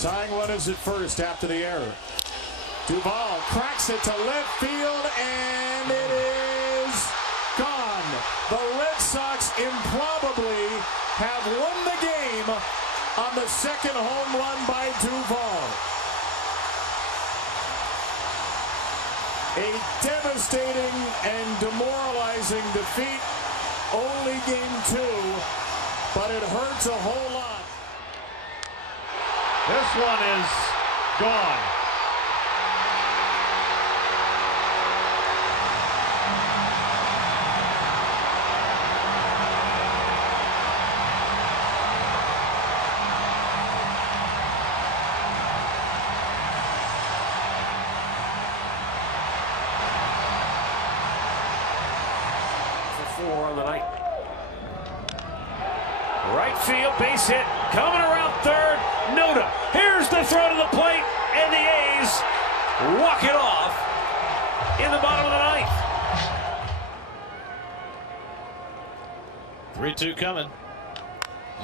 Tying one is at first after the error. Duvall cracks it to left field, and it is gone. The Red Sox improbably have won the game on the second home run by Duvall. A devastating and demoralizing defeat. Only game 2, but it hurts a whole lot. This one is gone. For 4 on the night. Right field, base hit, coming around third. Noda, here's the throw to the plate, and the A's walk it off in the bottom of the ninth. 3-2 coming.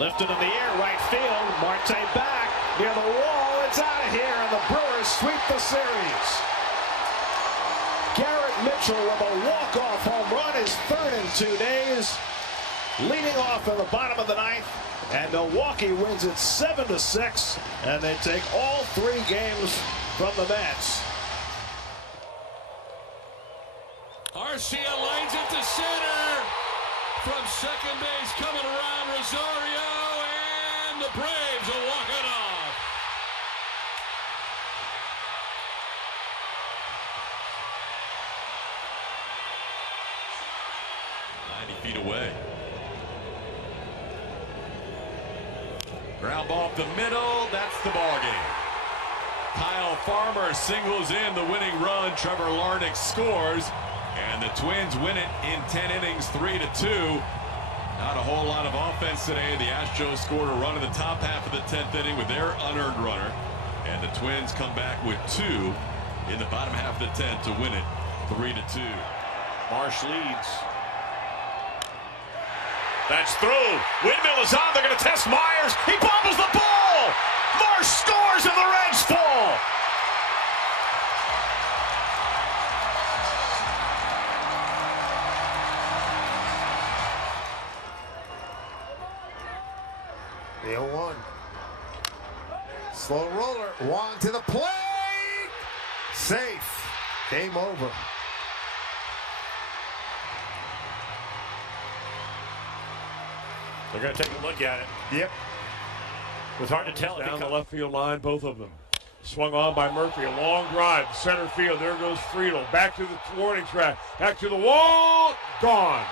Lifted in the air, right field. Marte back near the wall. It's out of here, and the Brewers sweep the series. Garrett Mitchell with a walk-off home run, his third in 2 days. Leading off in the bottom of the ninth, and Milwaukee wins it 7-6, and they take all 3 games from the Mets. Arcia lines it to center. From second base, coming around Rosario, and the Braves will walk it off. Feet away. Ground ball up the middle. That's the ball game. Kyle Farmer singles in the winning run. Trevor Larnach scores, and the Twins win it in 10 innings, 3-2. Not a whole lot of offense today. The Astros scored a run in the top half of the 10th inning with their unearned runner, and the Twins come back with 2 in the bottom half of the 10th to win it 3-2. Marsh leads. That's through. Windmill is on. They're going to test Myers. He bobbles the ball. Marsh scores, and the Reds fall. The 0-1. Slow roller. Wong to the plate. Safe. Game over. They're going to take a look at it. Yep. It was hard to tell. Down the left field line, both of them. Swung on by Murphy, a long drive, center field. There goes Friedel, back to the warning track, back to the wall, gone.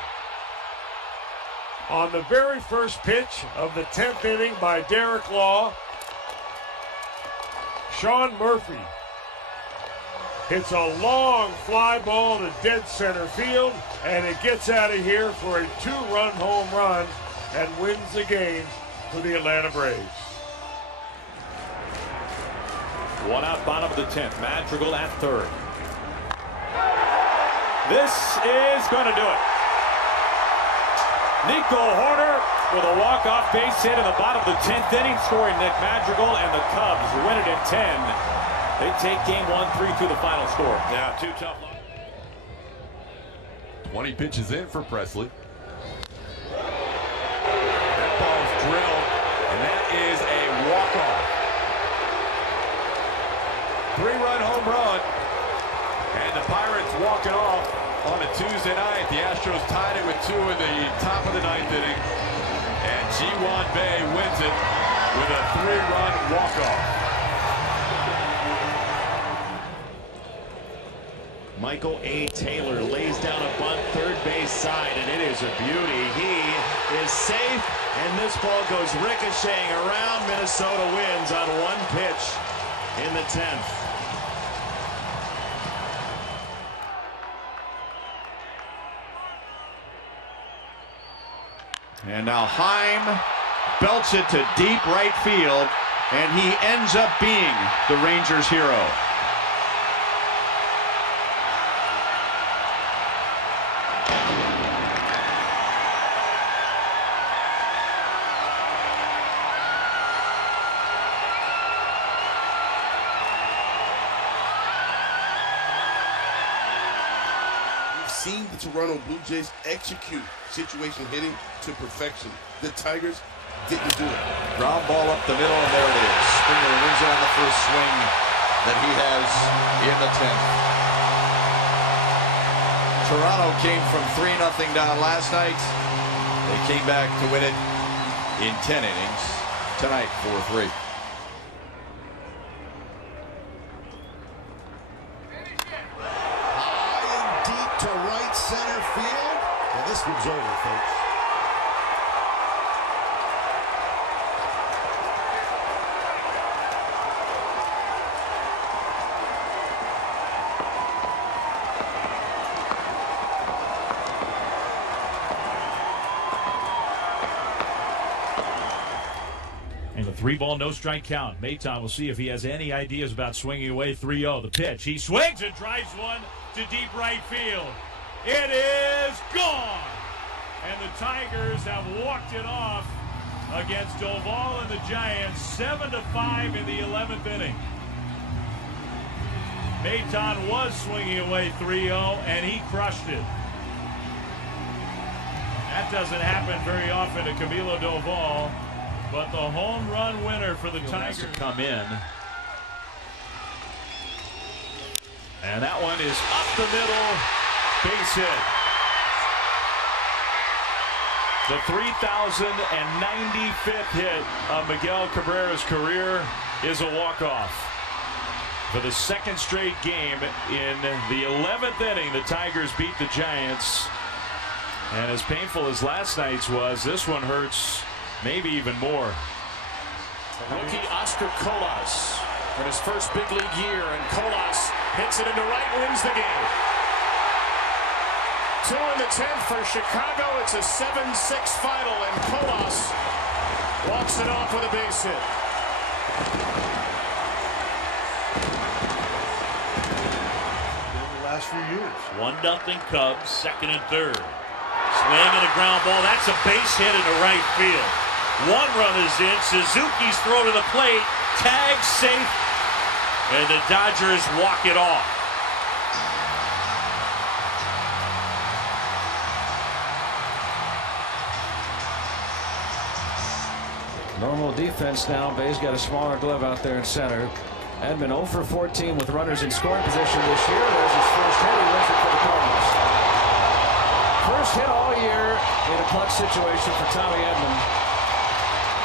On the very first pitch of the 10th inning by Derek Law, Sean Murphy hits a long fly ball to dead center field, and it gets out of here for a 2-run home run and wins the game for the Atlanta Braves. 1 out, bottom of the 10th. Madrigal at third. This is going to do it. Nico Horner with a walk-off base hit in the bottom of the 10th inning, scoring Nick Madrigal, and the Cubs win it at 10. They take game 1-3 through the final score. Yeah, 2 tough. 20 pitches in for Presley. That ball's drilled, and that is a walk-off. 3-run home run, and the Pirates walk it off on a Tuesday night. The Astros tied it with 2 in the top of the 9th inning, and Ji-Hwan Bae wins it with a 3-run walk-off. Michael A. Taylor lays down a bunt third base side, and it is a beauty. He is safe, and this ball goes ricocheting around. Minnesota wins on 1 pitch in the 10th. And now Heim belts it to deep right field, and he ends up being the Rangers' hero. seen the Toronto Blue Jays execute situation hitting to perfection. The Tigers didn't do it. Ground ball up the middle, and there it is. Springer wins it on the first swing that he has in the 10th. Toronto came from 3-0 down last night. They came back to win it in 10 innings tonight, 4-3. High and deep to right center field. And this one's over, folks. And a 3-ball, no-strike count. Maton will see if he has any ideas about swinging away 3-0. The pitch. He swings and drives one to deep right field. It is gone. And the Tigers have walked it off against Doval and the Giants, 7-5 in the 11th inning. Maton was swinging away 3-0, and he crushed it. That doesn't happen very often to Camilo Doval. But the home run winner for the Tigers come in. And that one is up the middle, base hit. The 3,095th hit of Miguel Cabrera's career is a walk-off. For the second straight game in the 11th inning, the Tigers beat the Giants. And as painful as last night's was, this one hurts maybe even more. Rookie Oscar Colas in his first big league year, and Colas hits it into right, wins the game. 2 in the 10th for Chicago. It's a 7-6 final, and Colas walks it off with a base hit. In the last few years. 1-0 Cubs, second and third. Swing and a ground ball. That's a base hit into right field. 1 run is in. Suzuki's throw to the plate. Tag safe. And the Dodgers walk it off. Normal defense now. Bay's got a smaller glove out there in center. Edman 0 for 14 with runners in scoring position this year. There's his first hit. He wins it for the Cardinals. First hit all year in a clutch situation for Tommy Edman.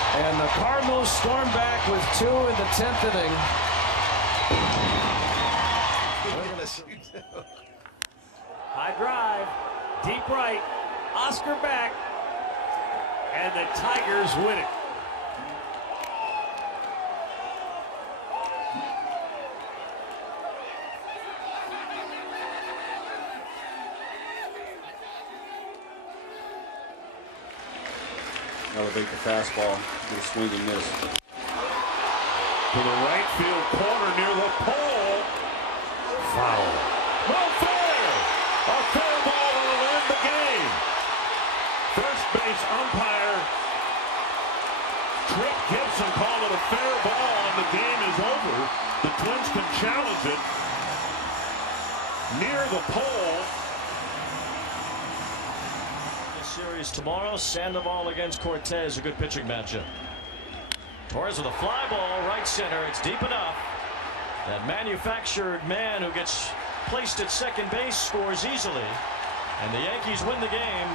And the Cardinals storm back with 2 in the 10th inning. High drive, deep right, Oscar back, and the Tigers win it. Elevate the fastball, get a swing and miss. To the right field corner near the pole. Foul. No fair. A fair ball will end the game. First base umpire Tripp Gibson called it a fair ball, and the game is over. The Twins can challenge it near the pole. Series tomorrow. Sandoval against Cortez, a good pitching matchup. Torres with a fly ball, right center. It's deep enough. That manufactured man who gets placed at second base scores easily, and the Yankees win the game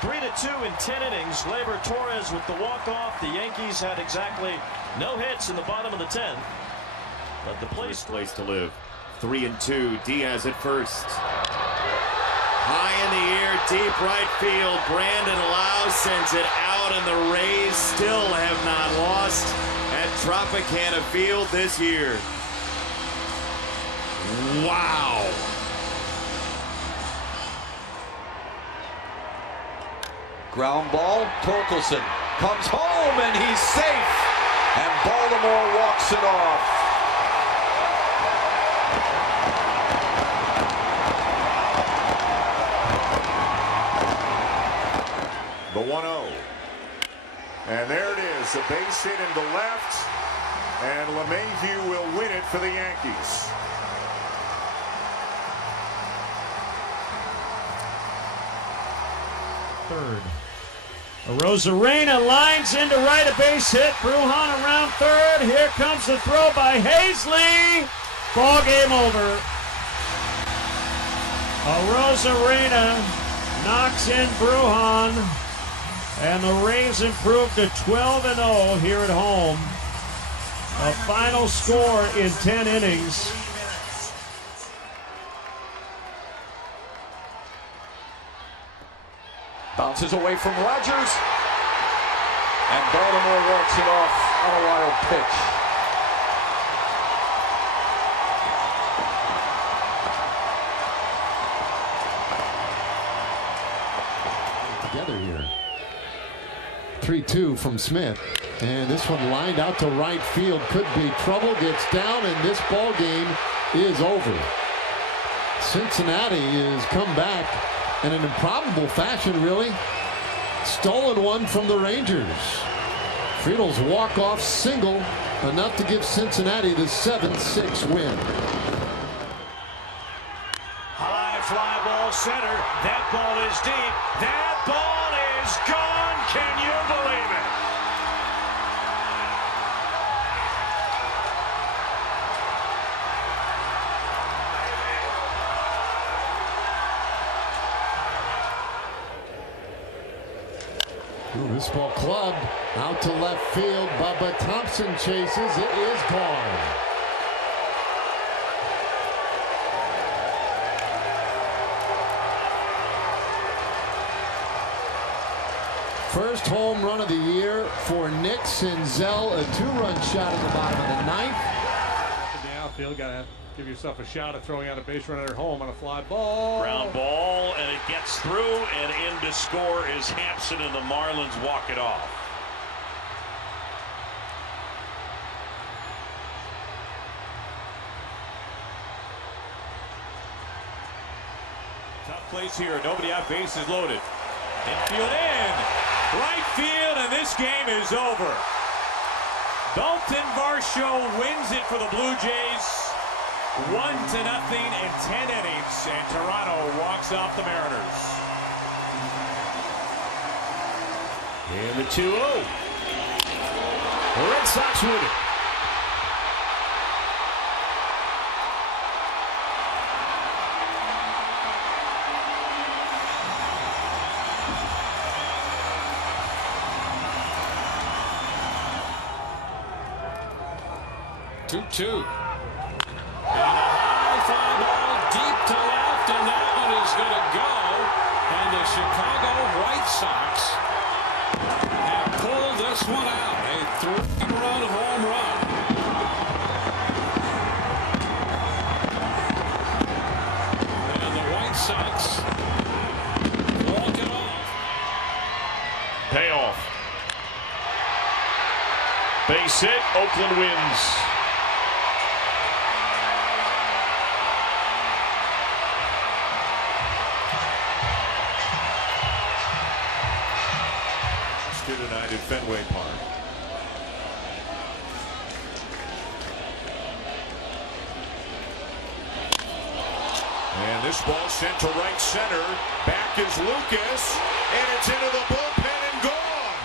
3-2 in 10 innings. Gleyber Torres with the walk-off. The Yankees had exactly no hits in the bottom of the 10th, but the place to live. 3-2. Diaz at first. High in the air, deep right field. Brandon Lau sends it out, and the Rays still have not lost at Tropicana Field this year. Wow. Ground ball, Torkelson comes home and he's safe, and Baltimore walks it off. The 1-0. And there it is, a base hit into left, and LeMahieu will win it for the Yankees. third. Rosarena lines into right, a base hit. Brujan around third. Here comes the throw by Hazley. Ball game over. Rosarena knocks in Brujan, and the Rays improve to 12-0 here at home. A final score in 10 innings. Bounces away from Rogers, and Baltimore walks it off on a wild pitch. Together here. 3-2 from Smith, and this one lined out to right field. Could be trouble. Gets down, and this ball game is over. Cincinnati has come back in an improbable fashion, really. Stolen one from the Rangers. Friedel's walk-off single, enough to give Cincinnati the 7-6 win. High fly ball center. That ball is deep. That ball is gone. Can you believe it? This ball clubbed out to left field. Bubba Thompson chases. It is gone. First home run of the year for Nick Senzel. A two-run shot in the bottom of the ninth. In the outfield, got to give yourself a shot at throwing out a base runner at home on a fly ball. Ground ball, and it gets through, and in to score is Hampson, and the Marlins walk it off. Tough place here. Nobody out, bases loaded. Infield in. Right field, and this game is over. Dalton Varsho wins it for the Blue Jays. 1-0 in 10 innings, and Toronto walks off the Mariners. And the 2-0. The Red Sox win it. Two. And a high fly ball deep to left, and that one is going to go. And the Chicago White Sox have pulled this one out. A three-run home run. And the White Sox walk it off. Payoff. Base hit. Oakland wins. Tonight at Fenway Park. And this ball sent to right center. Back is Lucas, and it's into the bullpen and gone.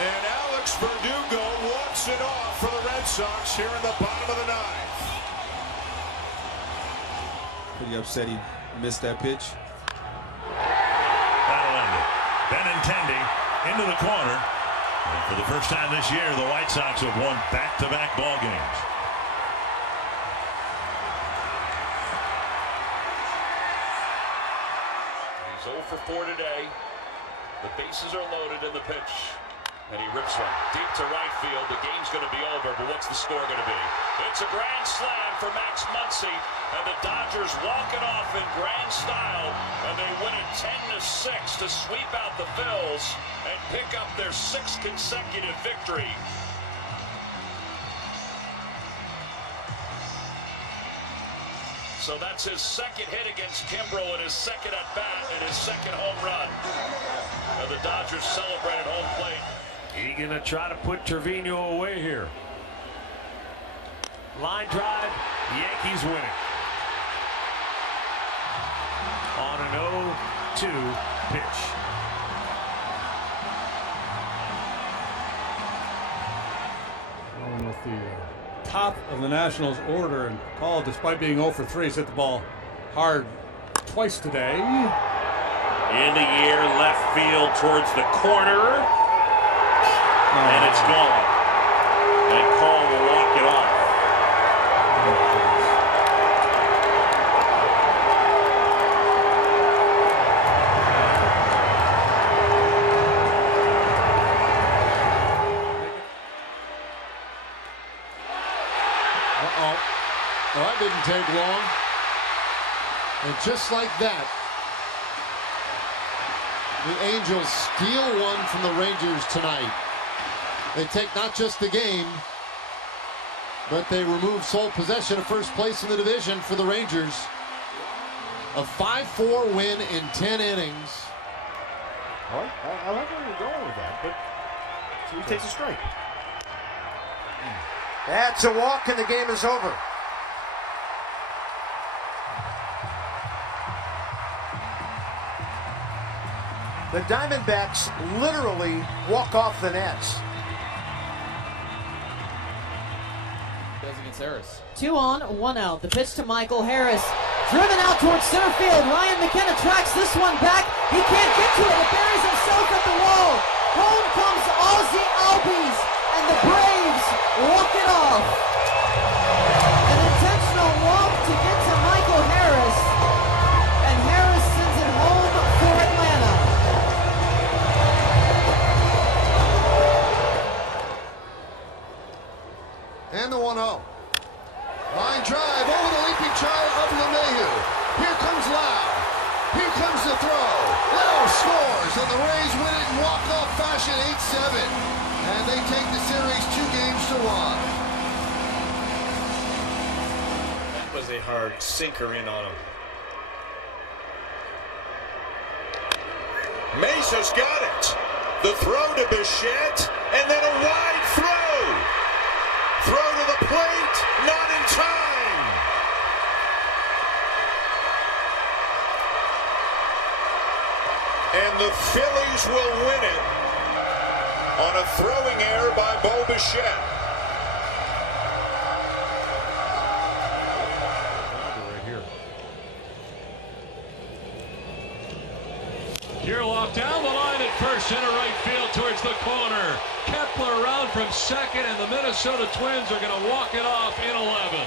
And Alex Verdugo walks it off for the Red Sox here in the bottom of the ninth. Pretty upset he missed that pitch. Benintendi into the corner. And for the first time this year, the White Sox have won back-to-back ball games. He's 0 for 4 today. The bases are loaded in the pitch. And he rips one deep to right field. The game's going to be over, but what's the score going to be? It's a grand slam for Max Muncy, and the Dodgers walk it off in grand style, and they win it 10-6 to sweep out the Phils and pick up their 6th consecutive victory. So that's his second hit against Kimbrough and his second at bat and his second home run. And the Dodgers celebrate at home plate. He's going to try to put Trevino away here. Line drive. Yankees win it. on an 0-2 pitch. With the top of the Nationals order and called, despite being 0 for 3, he's hit the ball hard twice today. In the air, left field towards the corner, and it's gone. And Cole will walk it off. Well, that didn't take long. And just like that, the Angels steal one from the Rangers tonight. They take not just the game, but they remove sole possession of first place in the division for the Rangers. A 5-4 win in 10 innings. I like where you're going with that, but so he takes a strike. That's a walk and the game is over. The Diamondbacks literally walk off the nets. Against Harris. 2 on, 1 out. The pitch to Michael Harris. Driven out towards center field. Ryan McKenna tracks this one back. He can't get to it. It buries himself at the wall. Home comes Ozzie Albies, and the Braves walk it off. An intentional walk to get to Michael Harris, and Harris sends it home for Atlanta. And the 1-0. Line drive over the leaping child of LeMahieu. Here comes Lau. Here comes the throw. Lau scores, and the Rays win it in walk-off fashion, 8-7. And they take the series 2-1. That was a hard sinker in on him. Mesa's got it. The throw to Bichette, and then a wide throw. Throw to the plate, not in time. And the Phillies will win it on a throwing error by Bo Bichette. Right here. Kirilloff down the line at first, center right field towards the corner. Kepler around from second, and the Minnesota Twins are going to walk it off in 11.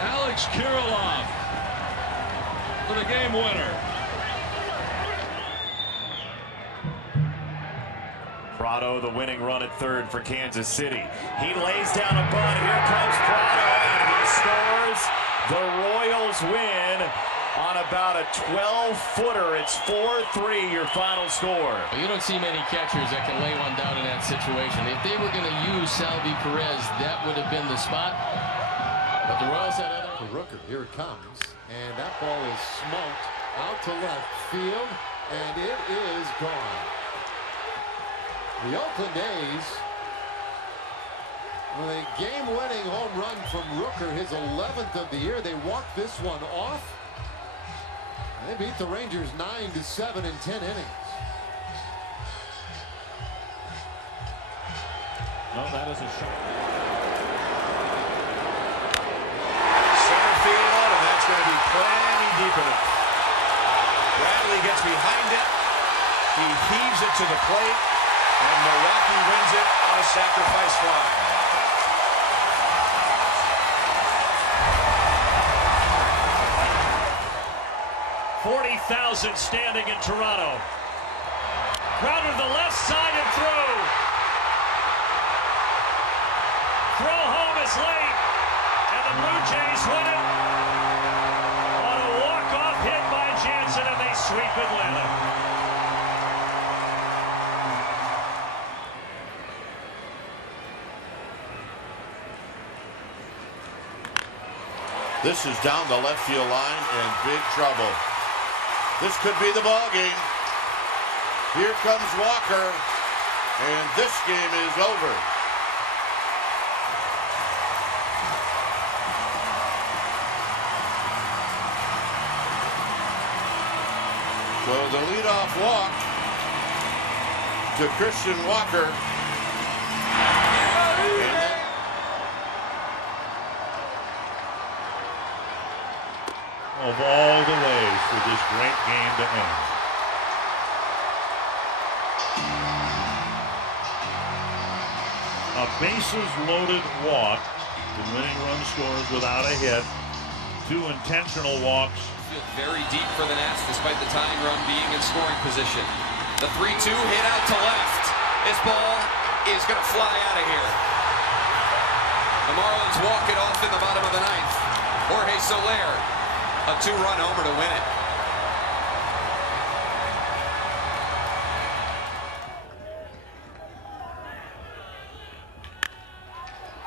Alex Kirilloff for the game winner. Prado, the winning run at third for Kansas City. He lays down a bunt. Here comes Prado, and he scores. The Royals win on about a 12-footer. It's 4-3, your final score. You don't see many catchers that can lay one down in that situation. If they were going to use Salvi Perez, that would have been the spot. But the Royals had other... Rooker, here it comes. And that ball is smoked out to left field, and it is gone. The Oakland A's, with a game-winning home run from Rooker, his 11th of the year. They walked this one off. They beat the Rangers 9-7 in 10 innings. No, that is a shot. Center field, and that's going to be plenty deep enough. Bradley gets behind it. He heaves it to the plate, and Milwaukee wins it on a sacrifice fly. 40,000 standing in Toronto. Grounder to the left side and through. Throw home is late, and the Blue Jays win it on a walk-off hit by Jansen, and they sweep Atlanta. This is down the left field line and big trouble. This could be the ball game. Here comes Walker, and this game is over. was a leadoff walk to Christian Walker. Of all the ways for this great game to end. A bases-loaded walk. The winning run scores without a hit. 2 intentional walks. Very deep for the Nats despite the tying run being in scoring position. The 3-2 hit out to left. This ball is going to fly out of here. The Marlins walk it off in the bottom of the 9th. Jorge Soler, a 2-run homer to win it.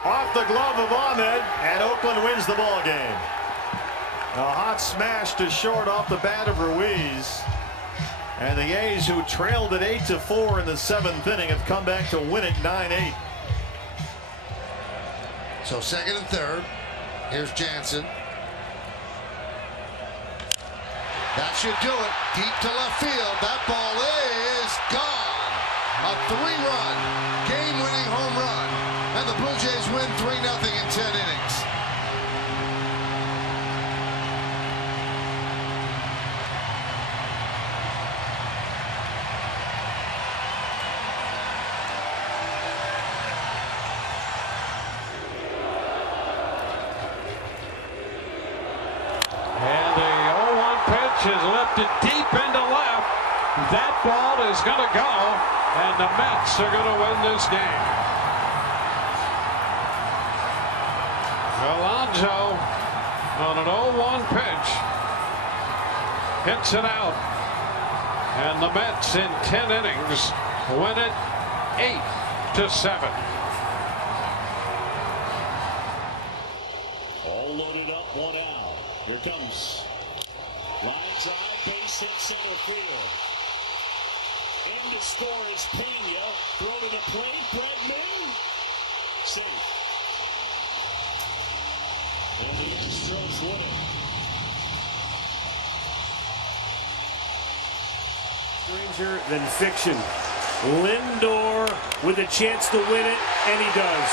Off the glove of Ahmed, and Oakland wins the ball game. A hot smash to short off the bat of Ruiz. And the A's, who trailed at 8-4 in the 7th inning, have come back to win it 9-8. So second and third. Here's Jansen. That should do it. Deep to left field. That ball is gone. A 3-run game-winning home run. And the Blue Jays win 3-0 in 10 innings. And the 0-1 pitch is lifted deep into left. That ball is going to go, and the Mets are going to win this game. Alonso on an 0-1 pitch hits it out, and the Mets in 10 innings win it 8-7. All loaded up, 1 out. Here comes line drive, base hit, center field. In to score is Pena. Throw to the plate, Bregman. Safe. And the Astros win it. Stranger than fiction. Lindor with a chance to win it, and he does.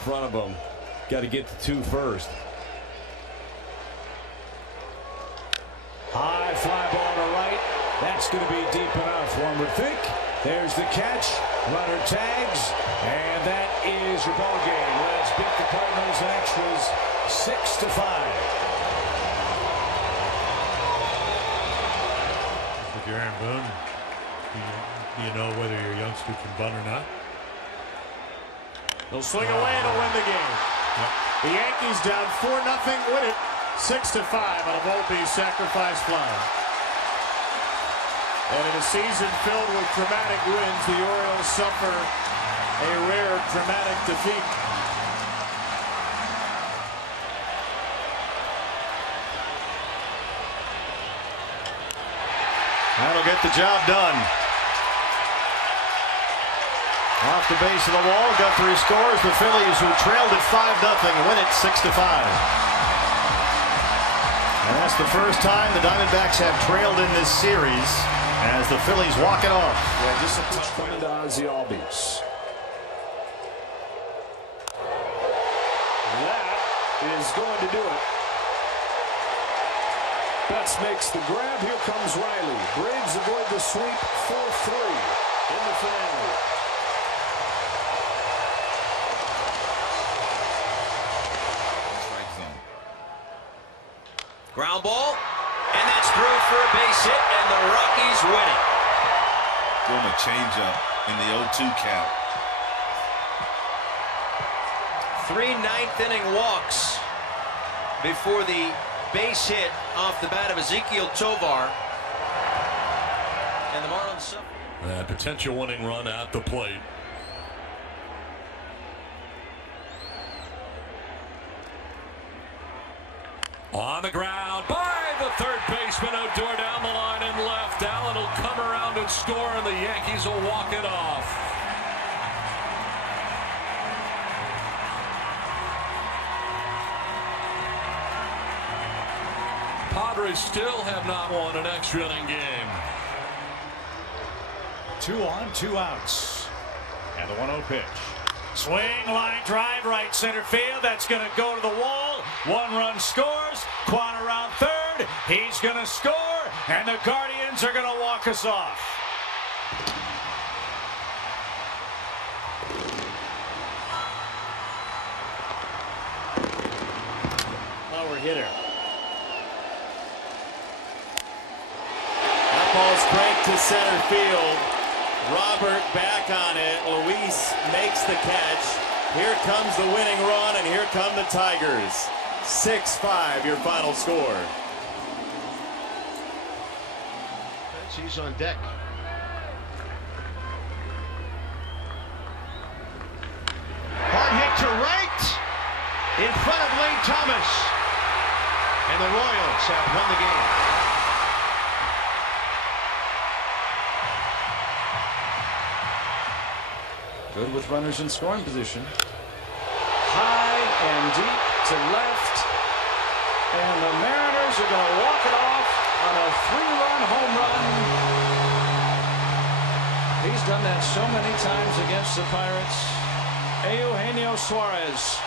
Front of him. Got to get the 2 first. High fly ball to right. That's going to be deep enough, one would think. There's the catch. Runner tags. And that is your ball game. Let's beat the Cardinals in extras 6-5. If you're Aaron Boone, do you know whether your youngster can bunt or not? They'll swing away to win the game. The Yankees down 4-0, win it 6-5 on a Volpe sacrifice fly. And in a season filled with dramatic wins, the Orioles suffer a rare dramatic defeat. That'll get the job done. Off the base of the wall, Guthrie scores. The Phillies, who trailed at 5-0, win it 6-5. And that's the first time the Diamondbacks have trailed in this series as the Phillies walk it off. Yeah, just a pitch coming to Ozzie Albies. That is going to do it. Betts makes the grab. Here comes Riley. Braves avoid the sweep 4-3 in the finale. Ground ball, and that's through for a base hit, and the Rockies win it. Throw him a changeup in the 0-2 count. 3 9th-inning walks before the base hit off the bat of Ezekiel Tovar. And the Marlins suffer. Potential winning run at the plate. On the ground by the the third baseman. Odor down the line and left. Allen will come around and score, and the Yankees will walk it off. Padres still have not won an extra inning game. 2 on, 2 outs. And the 1-0 pitch. Swing, line drive, right center field. That's going to go to the wall. 1 run scores. Quan around third. He's going to score. And the Guardians are going to walk us off. Lower hitter. That ball's cranked to center field. Robert back on it. Luis makes the catch. Here comes the winning run, and here come the Tigers. 6-5, your final score. He's on deck. Hard hit to right in front of Lane Thomas. And the Royals have won the game. Good with runners in scoring position. High and deep to left. And the Mariners are going to walk it off on a 3-run home run. He's done that so many times against the Pirates. Eugenio Suarez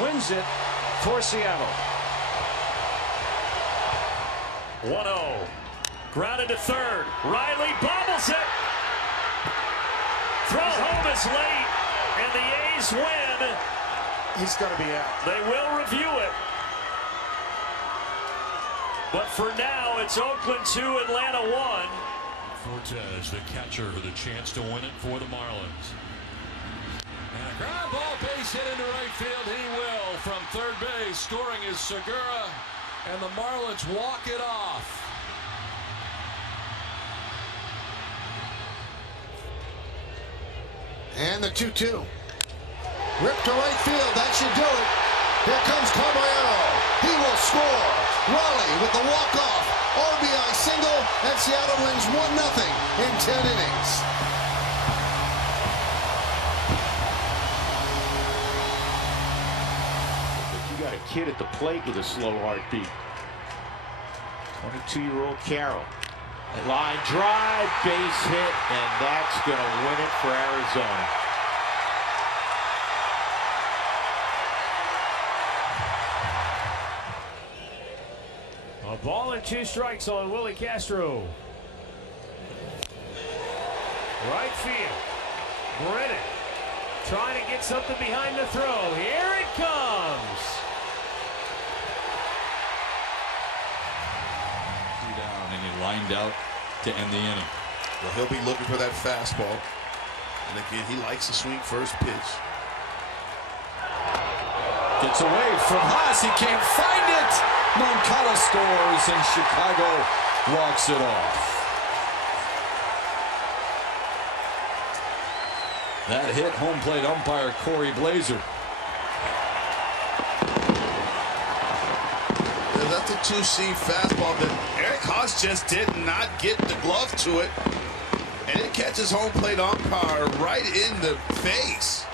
wins it for Seattle. 1-0. Grounded to third. Riley bobbles it. Throw home is late, and the A's win. He's going to be out. They will review it. But for now, it's Oakland 2, Atlanta 1. Fortes, the catcher, with a chance to win it for the Marlins. And a ground ball, base hit into right field. He will from third base. Scoring is Segura, and the Marlins walk it off. And the 2-2. Ripped to right field. That should do it. Here comes Caballero. He will score. Raleigh with the walk-off. RBI single. And Seattle wins 1-0 in 10 innings. You got a kid at the plate with a slow heartbeat. 22-year-old Carroll. Line drive, base hit, and that's going to win it for Arizona. A ball and 2 strikes on Willie Castro. Right field. Brennan trying to get something behind the throw. Here it comes. Down, and he lined out to end the inning. Well, he'll be looking for that fastball. And again, he likes to swing first pitch. Gets away from Haas. He can't find it. Moncada scores, and Chicago walks it off. That hit home plate umpire Corey Blazer. That's a 2-seam fastball that Eric Haas just did not get the glove to it. And it catches home plate umpire right in the face.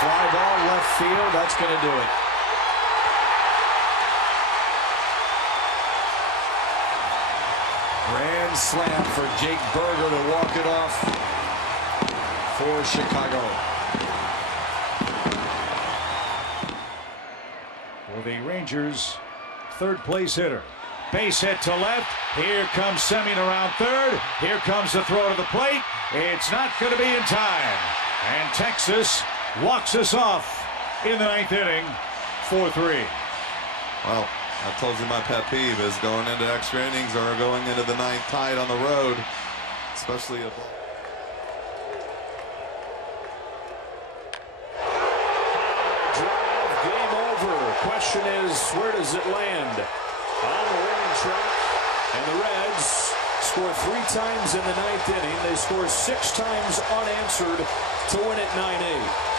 Fly ball left field. That's going to do it. Grand slam for Jake Berger to walk it off for Chicago. For the Rangers, third place hitter. Base hit to left. Here comes Semien around third. Here comes the throw to the plate. It's not going to be in time. And Texas walks us off in the 9th inning, 4-3. Well, I told you my pet peeve is going into extra innings or going into the 9th tied on the road, especially a ball. Game over. Question is, where does it land? On the winning track. And the Reds score 3 times in the 9th inning. They score 6 times unanswered to win it 9-8.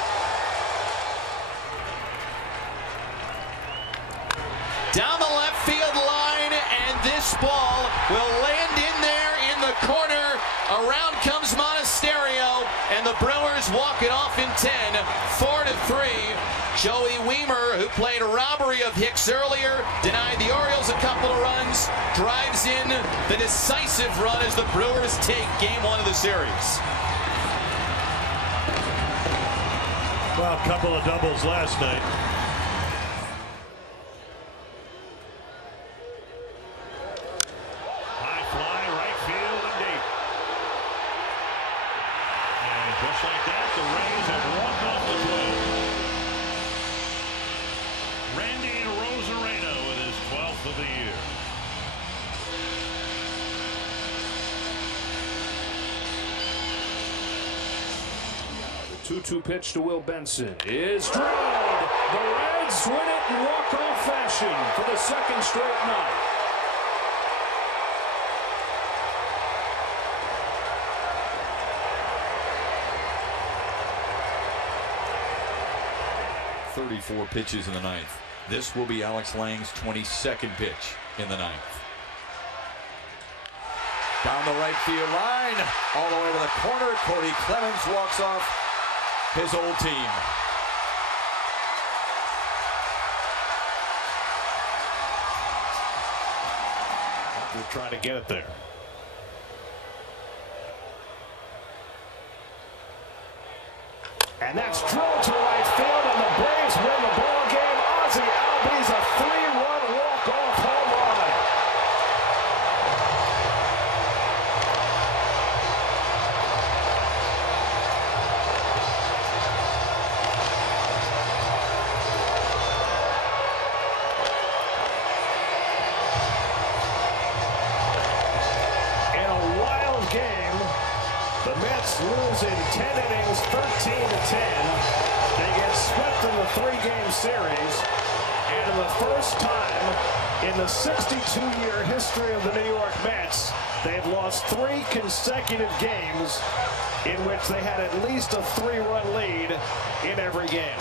will land in there in the corner. Around comes Monasterio, and the Brewers walk it off in 10, 4-3. Joey Weimer, who played robbery of Hicks earlier, denied the Orioles a couple of runs, drives in the decisive run as the Brewers take game 1 of the series. Well, a couple of doubles last night. High fly, right field and deep. And just like that, the Rays have walked off the Twins. Randy Rosareno with his 12th of the year. 2-2 pitch to Will Benson is drilled. The Reds win it in walk-off fashion for the second straight night. .34 pitches in the ninth. This will be Alex Lang's 22nd pitch in the ninth. Down the right field line, all the way to the corner. Cody Clemens walks off his old team. They're trying to get it there. And that's drilled to right field, and the Braves win the ball game. Ozzie Albies a 3-run walk-off home run. In a wild game, the Mets lose in 10 innings, 13-10. They get swept in the 3-game series. And in the first time in the 62-year history of the New York Mets, they've lost 3 consecutive games in which they had at least a 3-run lead in every game.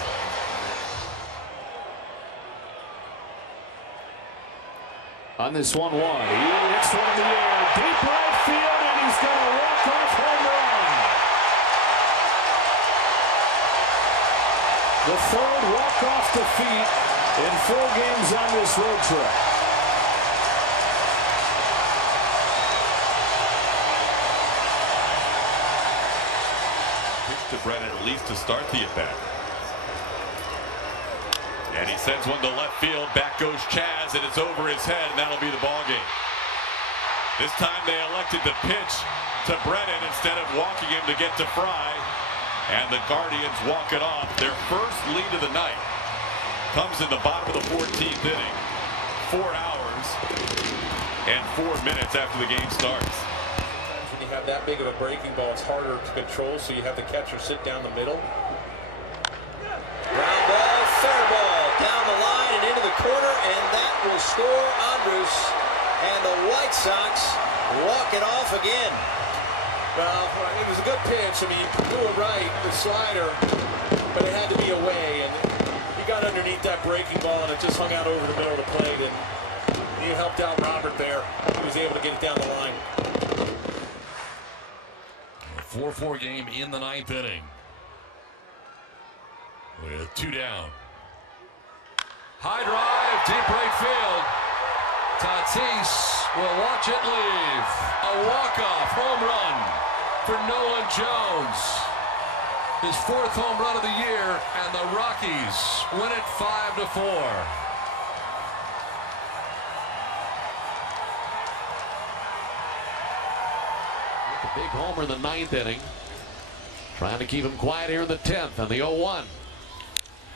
On this 1-1, he hits one in the air, deep right field, and he's got a walk-off home run. The third walk-off defeat in 4 games on this road trip. Pitch to Brennan at least to start the at-bat. And he sends one to left field. Back goes Chaz, and it's over his head, and that'll be the ball game. This time they elected to pitch to Brennan instead of walking him to get to Fry. And the Guardians walk it off. Their first lead of the night comes in the bottom of the 14th inning. 4 hours and 4 minutes after the game starts. When you have that big of a breaking ball, it's harder to control, so you have the catcher sit down the middle. Ground ball, fair ball, down the line and into the corner, and that will score Andrus. And the White Sox walk it off again. Well, it was a good pitch. I mean, you do it right, the slider, but it had to be away. And he got underneath that breaking ball, and it just hung out over the middle of the plate. And he helped out Robert there. He was able to get it down the line. A 4-4 game in the ninth inning. With 2 down. High drive, deep right field. Tatis will watch it leave. A walk-off home run for Nolan Jones. His 4th home run of the year, and the Rockies win it 5-4. A big homer in the 9th inning. Trying to keep him quiet here in the 10th on the 0-1.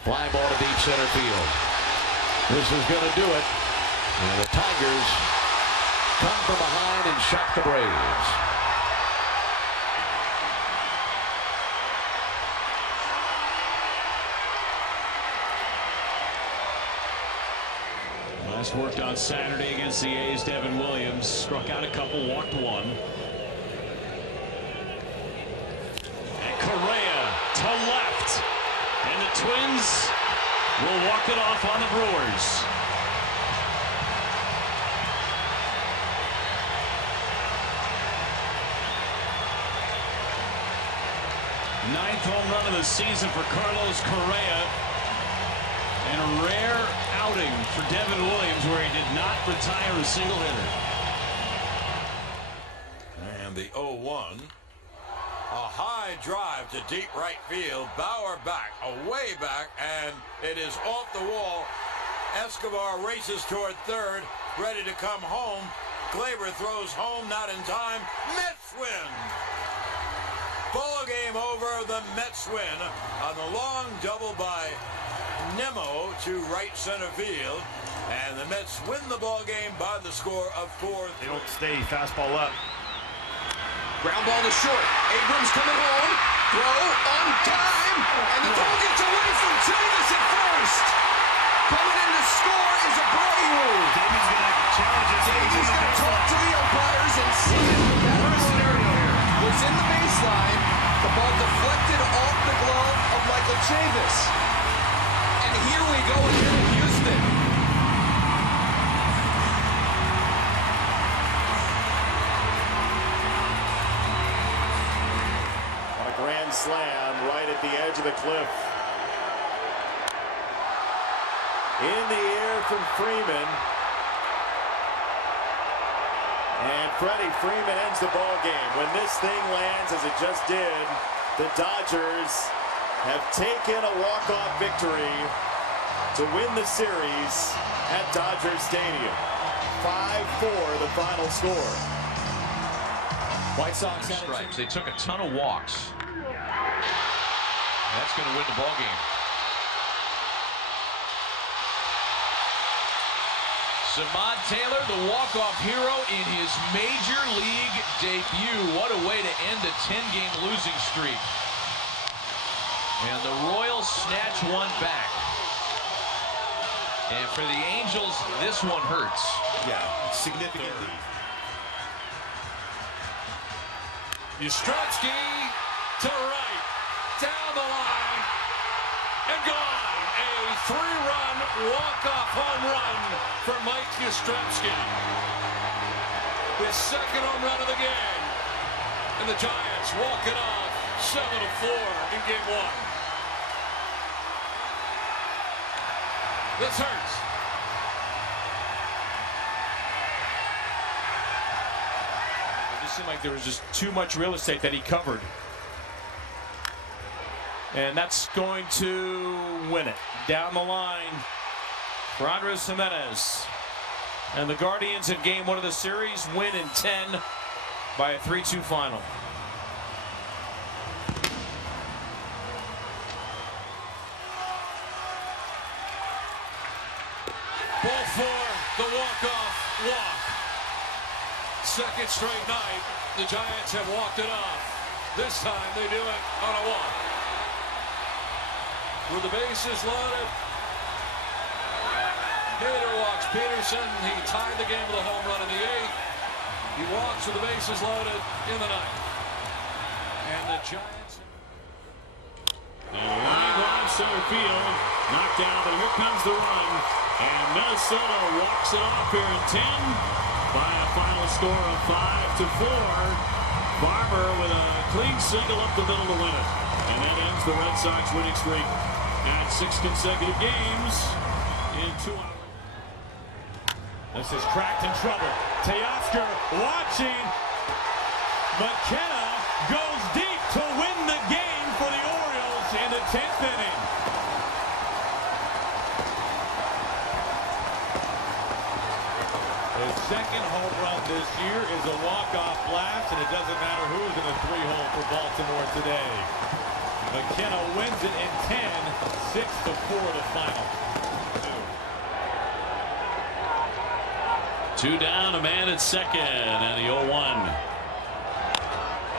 Fly ball to deep center field. This is going to do it. And the Tigers come from behind and shock the Braves. Last worked on Saturday against the A's. Devin Williams struck out a couple, walked one. And Correa to left. And the Twins will walk it off on the Brewers. 9th home run of the season for Carlos Correa. And a rare outing for Devin Williams where he did not retire a single hitter. And the 0-1. A high drive to deep right field. Bauer back, away back, and it is off the wall. Escobar races toward third, ready to come home. Glaber throws home, not in time. Mets win! Ball game over. The Mets win on the long double by Nemo to right center field. And the Mets win the ball game by the score of 4-3. They don't stay. Fastball up. Ground ball to short. Abrams coming home. Throw on time. And the ball gets away from Chavis at first. Coming in to score is Abreu. Davey's going to have to challenge it. Davey's going to talk to the umpires and see if that scenario here was in the baseline. The ball deflected off the glove of Michael Chavis. And here we go again in Houston. Grand slam right at the edge of the cliff. In the air from Freeman. And Freddie Freeman ends the ball game. When this thing lands, as it just did, the Dodgers have taken a walk-off victory to win the series at Dodger Stadium. 5-4 the final score. White Sox stripes. They took a ton of walks. That's going to win the ball game. Samad Taylor, the walk-off hero in his major league debut. What a way to end a 10-game losing streak. And the Royals snatch one back. And for the Angels, this one hurts. Yeah, significantly. Yastrzemski to right, down the line, and gone. A 3-run walk-off home run for Mike Yastrzemski. His second home run of the game. And the Giants walk it off 7-4 in game 1. This hurts. Seemed like there was just too much real estate that he covered. And that's going to win it. Down the line for Andres Jimenez. And the Guardians in game 1 of the series win in 10 by a 3-2 final. Ball 4, the walk-off walk. Second straight night, the Giants have walked it off. This time they do it on a walk. With the bases loaded, Hader walks Peterson. He tied the game with a home run in the 8th. He walks with the bases loaded in the 9th. And the Giants... Line drive center field, knocked down, but here comes the run. And Minnesota walks it off here in 10. By a final score of 5-4. Barber with a clean single up the middle to win it. And that ends the Red Sox winning streak at 6 consecutive games in 2 hours. This is cracked in trouble. Teoscar watching. McKenna goes deep to win the game for the Orioles in the 10th inning. His second home run this year is a walk-off blast, and it doesn't matter who's in the 3-hole for Baltimore today. McKenna wins it in 10, 6-4 the final. 2 down, a man at second, and the 0-1.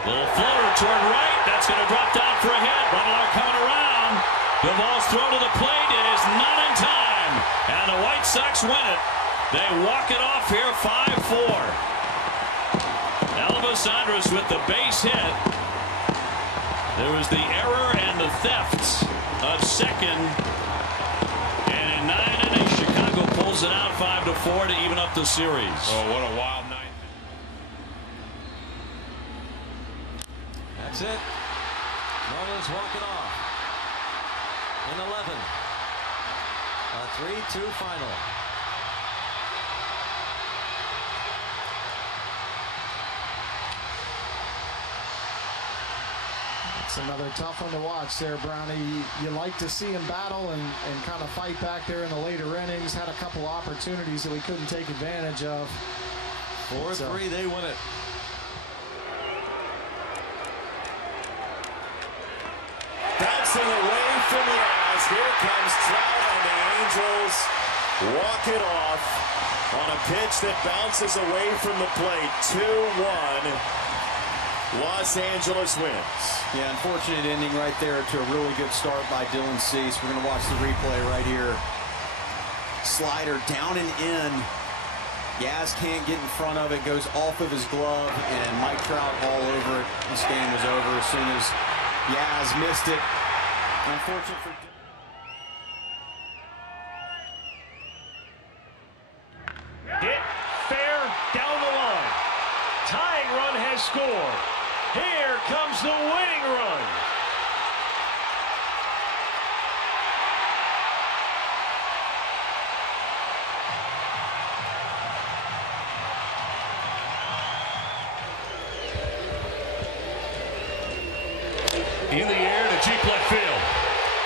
Little floater toward right. That's going to drop down for a hit. Runner coming around. The ball's thrown to the plate. It is not in time, and the White Sox win it. They walk it off here, 5-4. Elvis Andrus with the base hit. There was the error and the theft of second. And in 9 innings, Chicago pulls it out 5-4 to even up the series. Oh, what a wild night. That's it. Marlins walk it off. In 11. A 3-2 final. It's another tough one to watch there, Brownie. You like to see him battle and kind of fight back there in the later innings. Had a couple opportunities that we couldn't take advantage of. 4-3, they win it. Bouncing away from Yaz. Here comes Trout, and the Angels walk it off on a pitch that bounces away from the plate. 2-1. Los Angeles wins. Yeah, unfortunate ending right there to a really good start by Dylan Cease. We're going to watch the replay right here. Slider down and in. Yaz can't get in front of it, goes off of his glove, and Mike Trout all over it. This game was over as soon as Yaz missed it. Unfortunate for Hit fair down the line. Tying run has scored. Here comes the winning run. In the air to deep left field.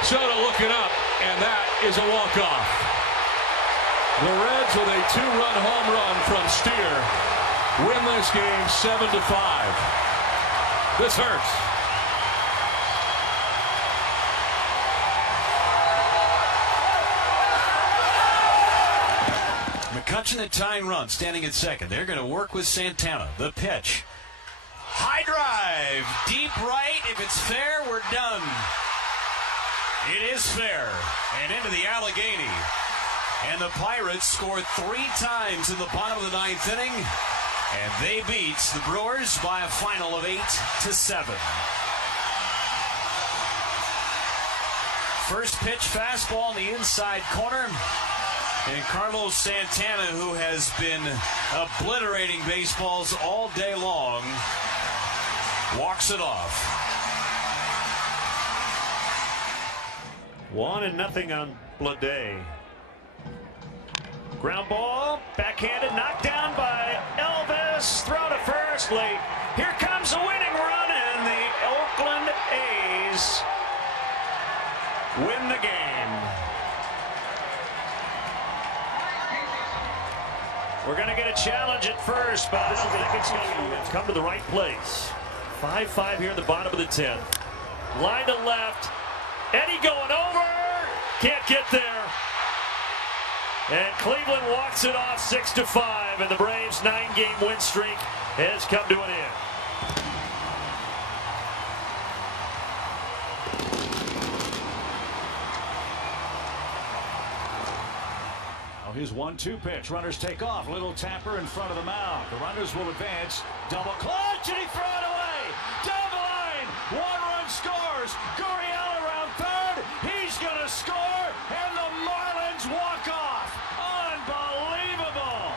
Soto looking up, and that is a walk-off. The Reds with a 2-run home run from Steer win this game 7-5. This hurts. McCutchen at tying run, standing at second. They're going to work with Santana. The pitch. High drive, deep right. If it's fair, we're done. It is fair. And into the Allegheny. And the Pirates scored 3 times in the bottom of the 9th inning. And they beat the Brewers by a final of 8-7. First pitch fastball in the inside corner. And Carlos Santana, who has been obliterating baseballs all day long, walks it off. 1-0 on Blade. Ground ball, backhanded, knocked down by Elvis. Throw to first late. Here comes a winning run, and the Oakland A's win the game. We're going to get a challenge at first, but I don't think it's going to come to the right place. 5-5 here in the bottom of the 10th. Line to left. Eddie going over. Can't get there. And Cleveland walks it off 6-5, and the Braves' 9-game win streak has come to an end. His 1-2 pitch. Runners take off. Little tapper in front of the mound. The runners will advance. Double clutch, and he throws it away. Down the line. 1 run scores. Gurriel around third. He's going to score, and the Marlins walk off. Unbelievable.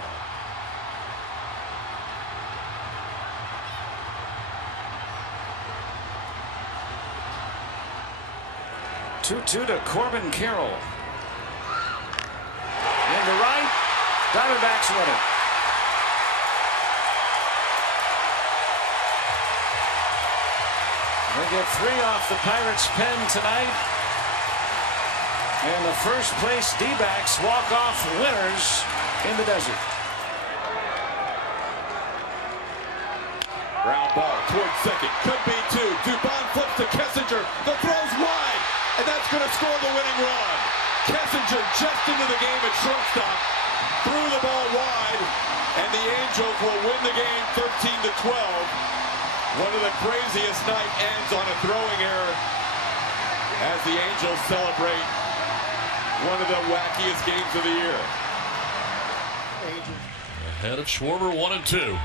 Two to Corbin Carroll. To right, Diamondbacks win it. They get 3 off the Pirates' pen tonight. And the first place D-backs walk off winners in the desert. Ground ball towards second. Could be 2. Dubon flips to Kessinger. The throw's wide. And that's going to score the winning run. Kessinger just into the game at shortstop, threw the ball wide, and the Angels will win the game 13-12. One of the craziest night ends on a throwing error as the Angels celebrate one of the wackiest games of the year. Ahead of Schwarber, 1-2.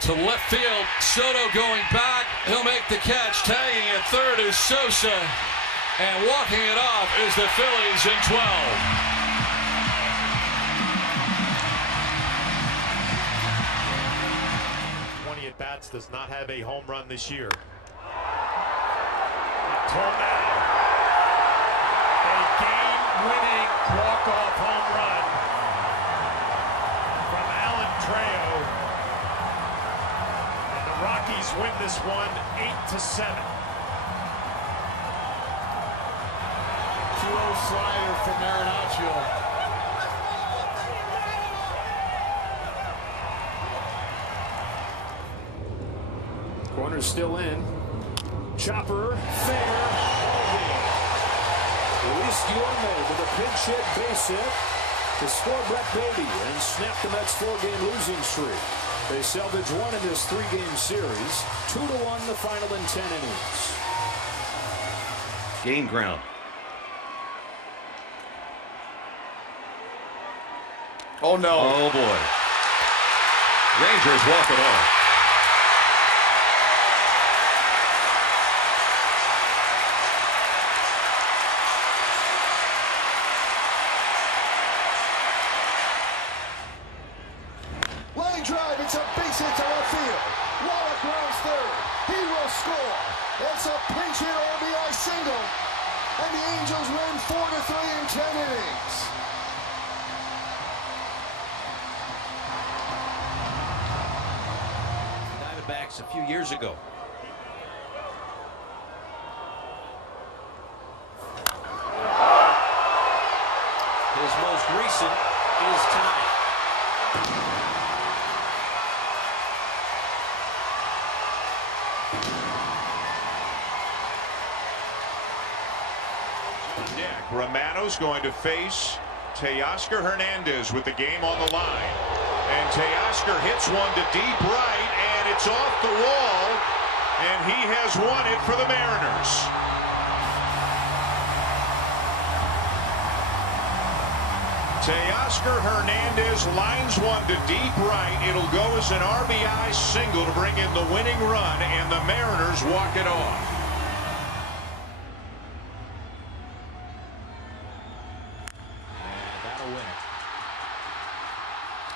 To left field, Soto going back. He'll make the catch. Tagging at third is Sosa. And walking it off is the Phillies in 12. at-bats, does not have a home run this year. Tornado. A game-winning walk-off home run from Alan Trejo. And the Rockies win this one 8-7. 2-0 slider from Marinaccio. Corner's still in. Chopper, fair. Luis Guillorme with a pinch hit base hit to score Brett Beatty and snap the Mets' 4-game losing streak. They salvage one in this 3-game series. 2-1 the final in 10 innings. Game ground. Oh no. Oh boy. Rangers walk it off. Line drive, it's a base hit to left field. Wallach rounds third. He will score. It's a pinch hit RBI single. And the Angels win 4-3 in 10 innings. Diamondbacks a few years ago. His most recent is tonight. Romano's going to face Teoscar Hernandez with the game on the line. And Teoscar hits one to deep right, and it's off the wall. And he has won it for the Mariners. Teoscar Hernandez lines one to deep right. It'll go as an RBI single to bring in the winning run, and the Mariners walk it off.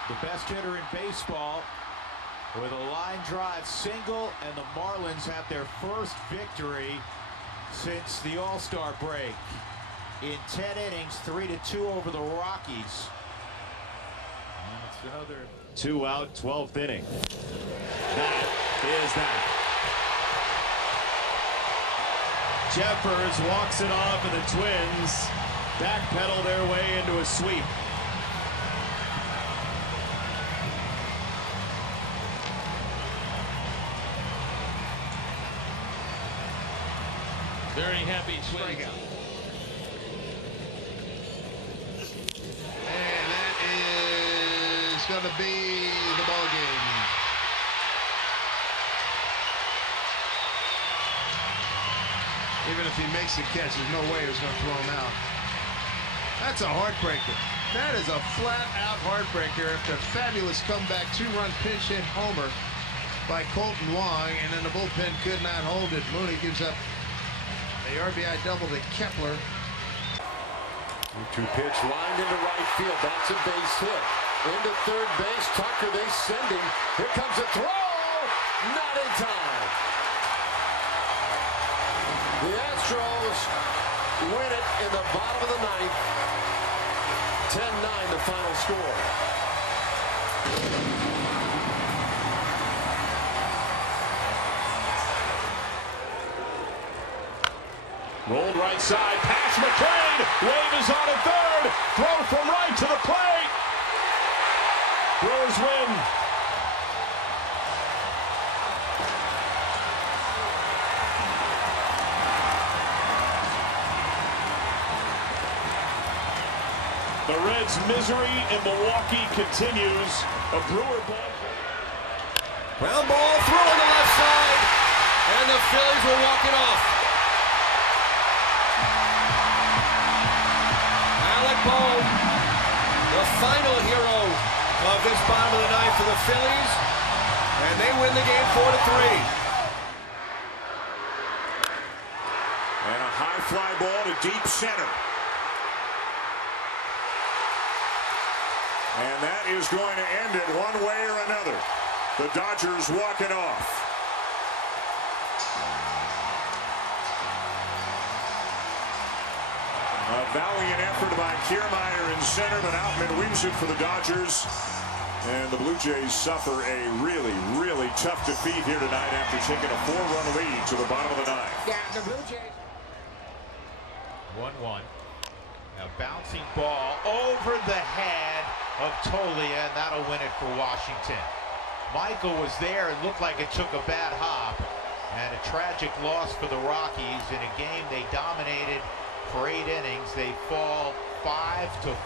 The best hitter in baseball with a line drive single, and the Marlins have their first victory since the All-Star break. In 10 innings, 3-2 over the Rockies. That's another 2 out, 12th inning. That is that. Jeffers walks it off, and the Twins backpedal their way into a sweep. Very happy Twins. And that is going to be the ball game. Even if he makes the catch, there's no way he was going to throw him out. That's a heartbreaker. That is a flat-out heartbreaker after a fabulous comeback, 2-run pinch hit homer by Colton Wong, and then the bullpen could not hold it. Mooney gives up the RBI double to Kepler. 2 pitch lined into right field. That's a base hit. Into third base. Tucker, they send him. Here comes a throw. Not in time. The Astros win it in the bottom of the 9th. 10-9 the final score. Rolled right side, past McClain. Wave is on at third. Throw from right to the plate. Brewers win. The Reds' misery in Milwaukee continues. A Brewer ball. Ground ball through on the left side, and the Phillies will walk it off. Alec Bohm, the final hero of this bottom of the 9th for the Phillies, and they win the game 4-3. And a high fly ball to deep center. And that is going to end it one way or another. The Dodgers walk it off. A valiant effort by Kiermaier in center, but Outman wins it for the Dodgers. And the Blue Jays suffer a really, really tough defeat here tonight after taking a 4-run lead to the bottom of the ninth. Yeah, the Blue Jays. 1-1. A bouncing ball over the head of Tolia, and that'll win it for Washington. Michael was there and looked like it took a bad hop. And a tragic loss for the Rockies in a game they dominated for 8 innings. They fall 5-4,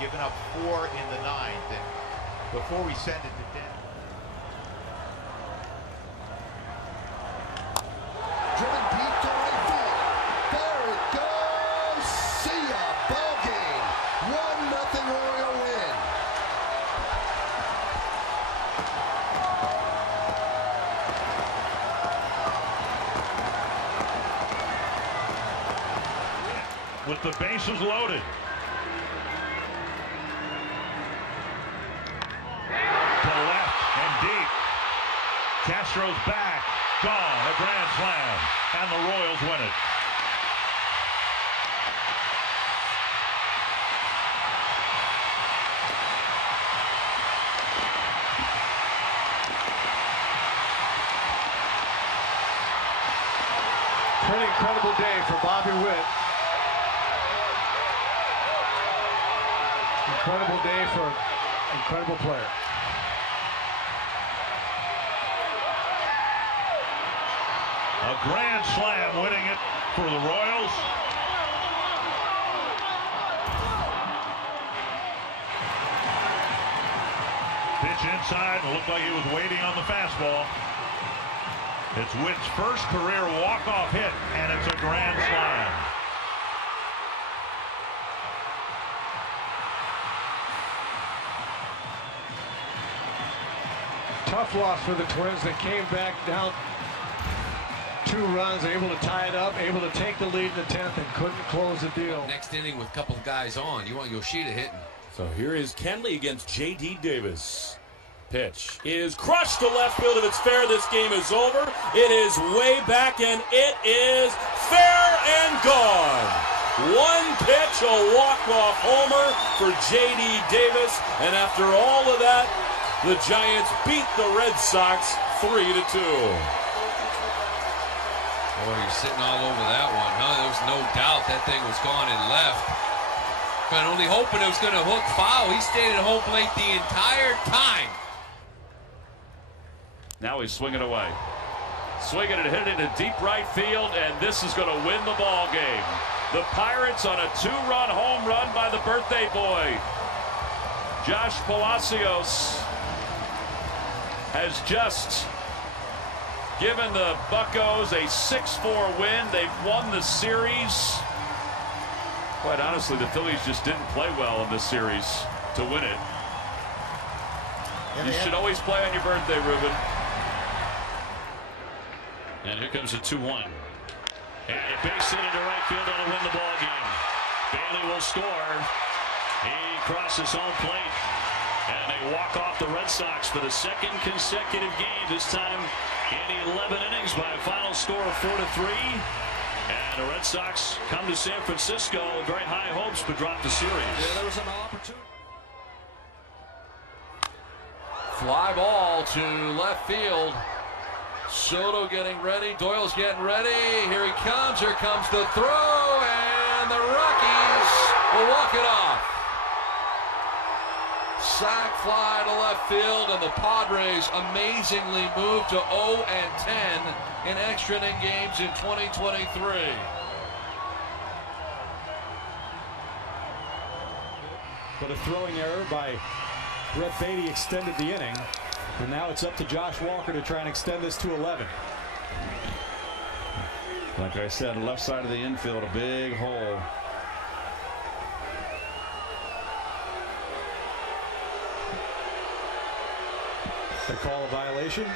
giving up 4 in the ninth. And before we send it to Denver. Driven deep to right field. There it goes. See ya. Ball game. 1-0 Oriole win. With the bases loaded. Castro's back, gone, a grand slam, and the Royals win it. Pretty incredible day for Bobby Witt. Incredible day for an incredible player. A grand slam winning it for the Royals. Pitch inside, and looked like he was waiting on the fastball. It's Witt's first career walk-off hit, and it's a grand slam. Tough loss for the Twins. They came back down 2 runs, able to tie it up, able to take the lead in the 10th, and couldn't close the deal. Next inning with a couple of guys on. You want Yoshida hitting. So here is Kenley against J.D. Davis. Pitch is crushed to left field. If it's fair, this game is over. It is way back, and it is fair and gone. 1 pitch, a walk-off homer for J.D. Davis. And after all of that, the Giants beat the Red Sox 3-2. Boy, you're sitting all over that one, huh? There was no doubt that thing was gone and left. But only hoping it was going to hook foul. He stayed at home plate the entire time. Now he's swinging away. Swinging and hitting into deep right field, and this is going to win the ball game. The Pirates on a 2-run home run by the birthday boy. Josh Palacios has just given the Buccos a 6-4 win. They've won the series. Quite honestly, the Phillies just didn't play well in this series to win it. You should always play on your birthday, Ruben. And here comes a 2-1. And a base hit into right field that'll win the ball game. Bailey will score. He crosses home plate. And they walk off the Red Sox for the 2nd consecutive game. This time in 11 innings by a final score of 4-3. And the Red Sox come to San Francisco with very high hopes but drop the series. Yeah, there was an opportunity. Fly ball to left field. Soto getting ready. Doyle's getting ready. Here he comes. Here comes the throw. And the Rockies will walk it off. Sac fly to left field, and the Padres amazingly moved to 0-10 in extra inning games in 2023. But a throwing error by Brett Beatty extended the inning, and now it's up to Josh Walker to try and extend this to 11. Like I said, left side of the infield, a big hole. They call a violation?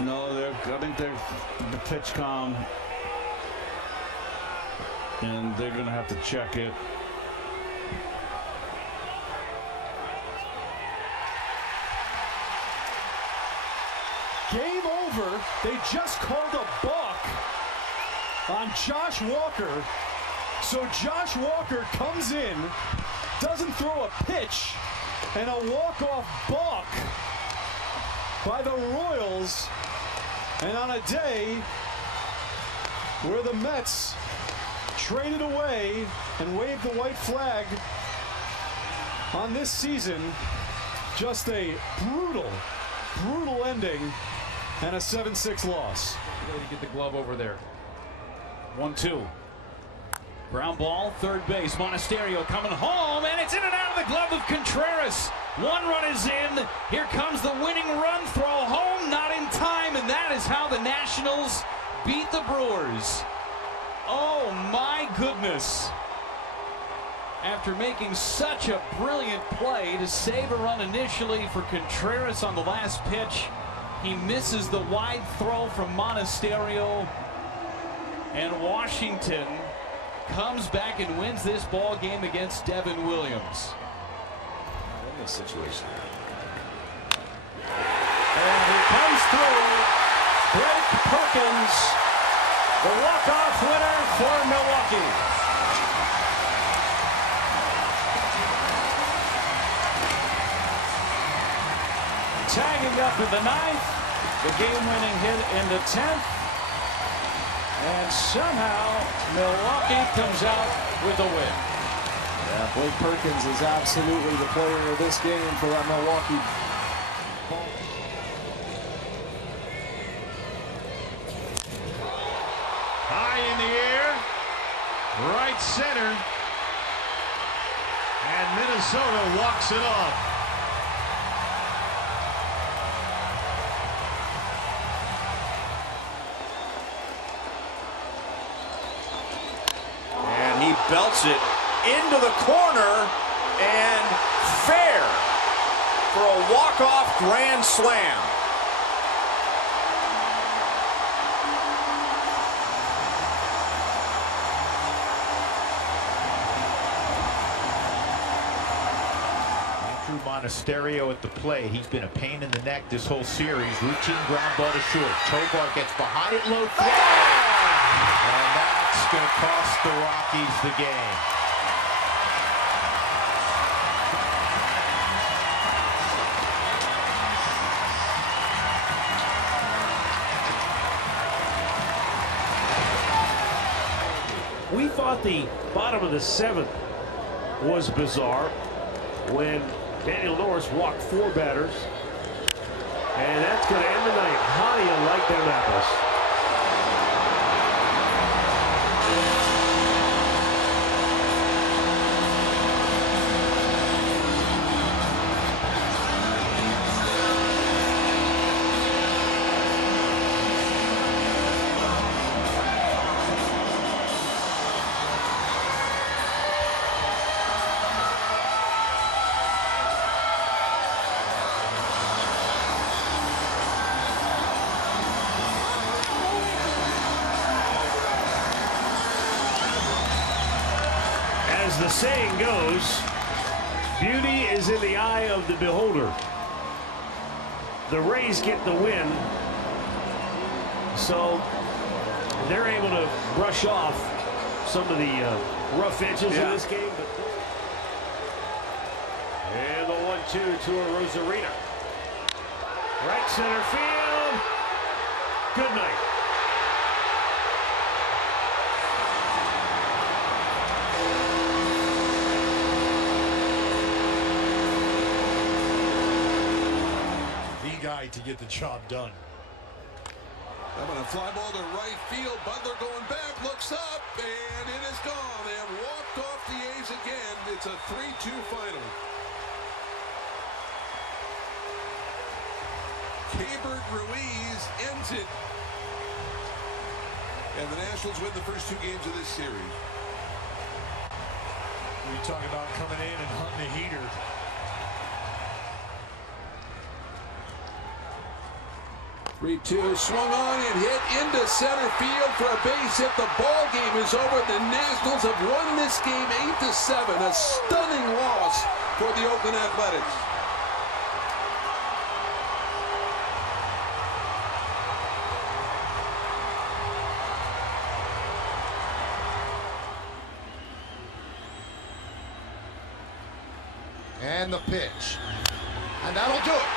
No, I think they're the pitch com, and they're going to have to check it. Game over. They just called a balk on Josh Walker. So Josh Walker comes in, doesn't throw a pitch, and a walk-off balk by the Royals. And on a day where the Mets traded away and waved the white flag on this season, just a brutal ending and a 7-6 loss. Ready to get the glove over there. 1-2. Ground ball, third base. Monasterio coming home, and it's in and out of the glove of Contreras. One run is in. Here comes the winning run. Throw home, not in time, and that is how the Nationals beat the Brewers. Oh my goodness. After making such a brilliant play to save a run initially for Contreras on the last pitch, he misses the wide throw from Monasterio, and Washington comes back and wins this ball game against Devin Williams. In this situation. And here comes through Blake Perkins, the walk-off winner for Milwaukee. Tagging up in the ninth, the game-winning hit in the 10th. And somehow Milwaukee comes out with a win. Yeah, Blake Perkins is absolutely the player of this game for Milwaukee. High in the air, right center, and Minnesota walks it off. Belts it into the corner, and fair for a walk-off grand slam. Andrew Monasterio at the plate. He's been a pain in the neck this whole series. Routine ground ball to short. Tovar gets behind it, low fly. And that's going to cost the Rockies the game. We thought the bottom of the 7th was bizarre when Daniel Norris walked 4 batters. And that's going to end the night. How do you like them apples? As the saying goes, beauty is in the eye of the beholder. The Rays get the win, so they're able to brush off some of the rough edges in this game. And the 1-2 to Rosarina. Right center field. Good night. Guy to get the job done. Having a fly ball to right field. Butler going back, looks up, and it is gone. They have walked off the A's again. It's a 3-2 final. Keibert Ruiz ends it. And the Nationals win the first 2 games of this series. We talk about coming in and hunting a heater. Swung on and hit into center field for a base hit. The ball game is over. The Nationals have won this game 8-7. A stunning loss for the Oakland Athletics. and the pitch. And that'll do it.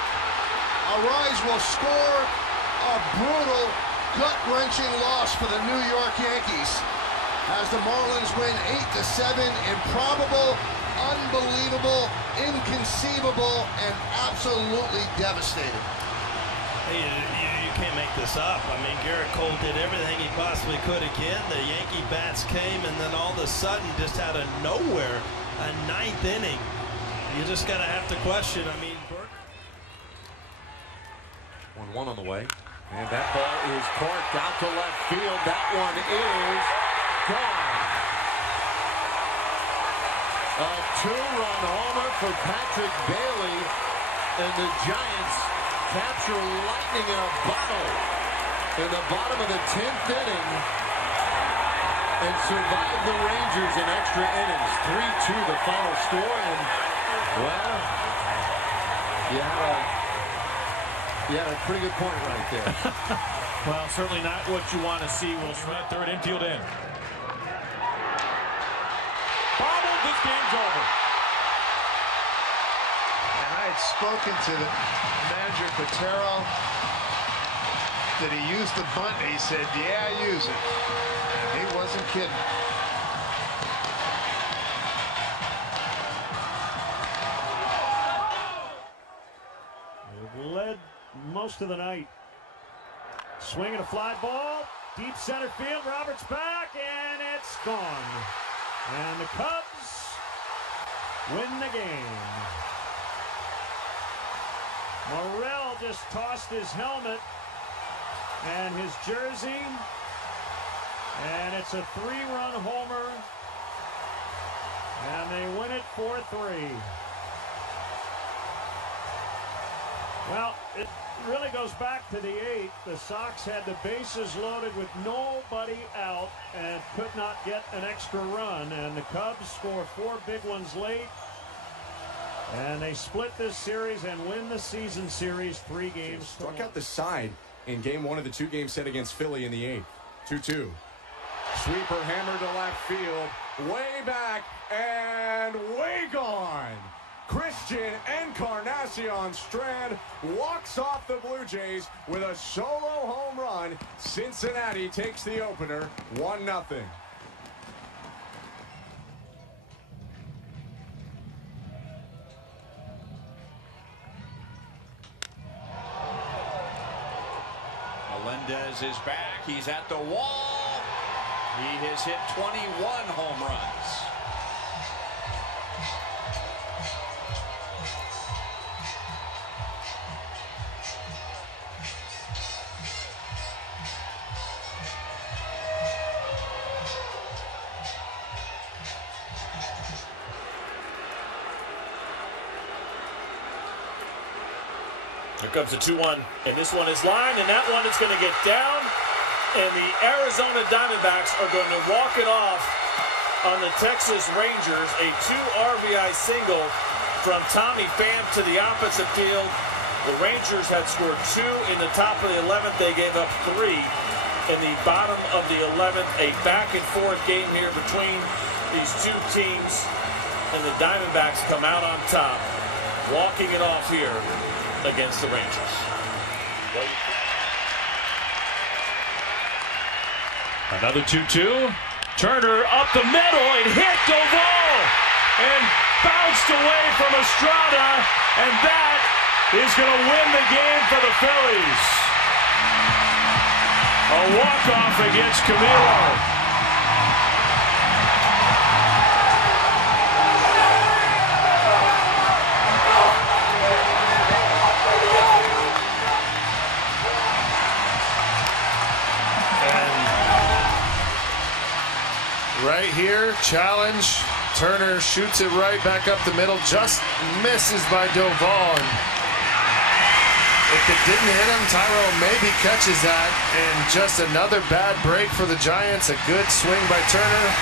Arise will score a brutal, gut-wrenching loss for the New York Yankees as the Marlins win 8-7. Improbable, unbelievable, inconceivable, and absolutely devastating. Hey, you can't make this up. I mean, Garrett Cole did everything he possibly could again. The Yankee bats came, and then all of a sudden, just out of nowhere, a ninth inning. You just got to have to question. I mean, 1-1 on the way. And that ball is corked out to left field. That one is gone. A two-run homer for Patrick Bailey, and the Giants capture lightning in a bottle in the bottom of the 10th inning and survive the Rangers in extra innings. 3-2 the final score, and well, you had a pretty good point right there. Well, certainly not what you want to see. Will Smith, third infield in. Bobbled, this game's over. And I had spoken to the manager, Quintero. Did he use the bunt? He said, yeah, I use it. And he wasn't kidding. They've led most of the night. Swinging a fly ball, deep center field. Roberts back, and it's gone. And the Cubs win the game. Morrell just tossed his helmet and his jersey, and it's a three-run homer, and they win it 4-3. Well, it really goes back to the 8th. The Sox had the bases loaded with nobody out and could not get an extra run, and the Cubs score 4 big ones late, and they split this series and win the season series 3 games. Struck out the side in game 1 of the 2-game set against Philly in the 8th. 2-2. Sweeper hammered to left field, way back and way gone. Christian Encarnacion Strand walks off the Blue Jays with a solo home run. Cincinnati takes the opener 1-0. Melendez is back. He's at the wall. He has hit 21 home runs. Here comes the 2-1, and this one is lined, and that one is going to get down, and the Arizona Diamondbacks are going to walk it off on the Texas Rangers. A 2 RBI single from Tommy Pham to the opposite field. The Rangers had scored 2 in the top of the 11th. They gave up 3 in the bottom of the 11th. A back-and-forth game here between these two teams, and the Diamondbacks come out on top, walking it off here against the Rangers. Another 2-2. Turner up the middle and hit Doval and bounced away from Estrada, and that is going to win the game for the Phillies. A walk-off against Camilo. Right here, challenge. Turner shoots it right back up the middle, just misses by Doval. If it didn't hit him, Tyrell maybe catches that. And just another bad break for the Giants. A good swing by Turner.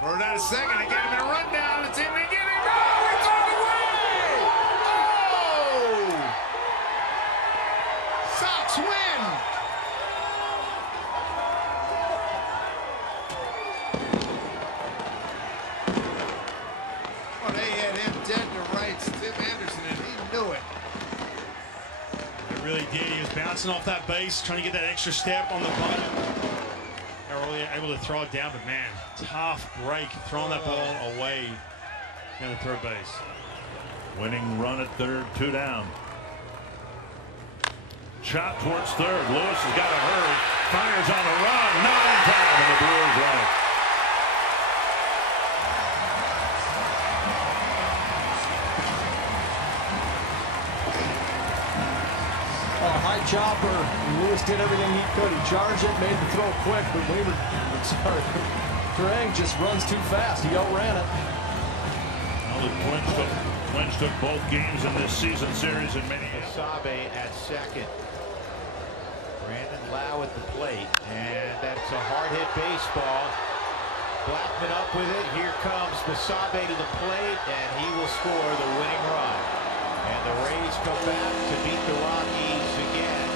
For that a second, I gave him a rundown. It's in the beginning. No, it's on the way! Oh! Sox win! did. He was bouncing off that base, trying to get that extra step on the button. They were really able to throw it down, but man, tough break, throwing that ball away down the third base. Winning run at third, 2 down. Chop towards third. Lewis has got to hurry. Fires on the run. Not in time, and the Brewers run it. High chopper. Lewis did everything he could. He charged it, made the throw quick, but Terang just runs too fast. He outran it. Well, the Twins took both games in this season series in many. Sabe at second. Brandon Lau at the plate, and that's a hard-hit baseball. Blackman up with it. Here comes Basabe to the plate, and he will score the winning run. And the Rays come back to beat the Rockies again.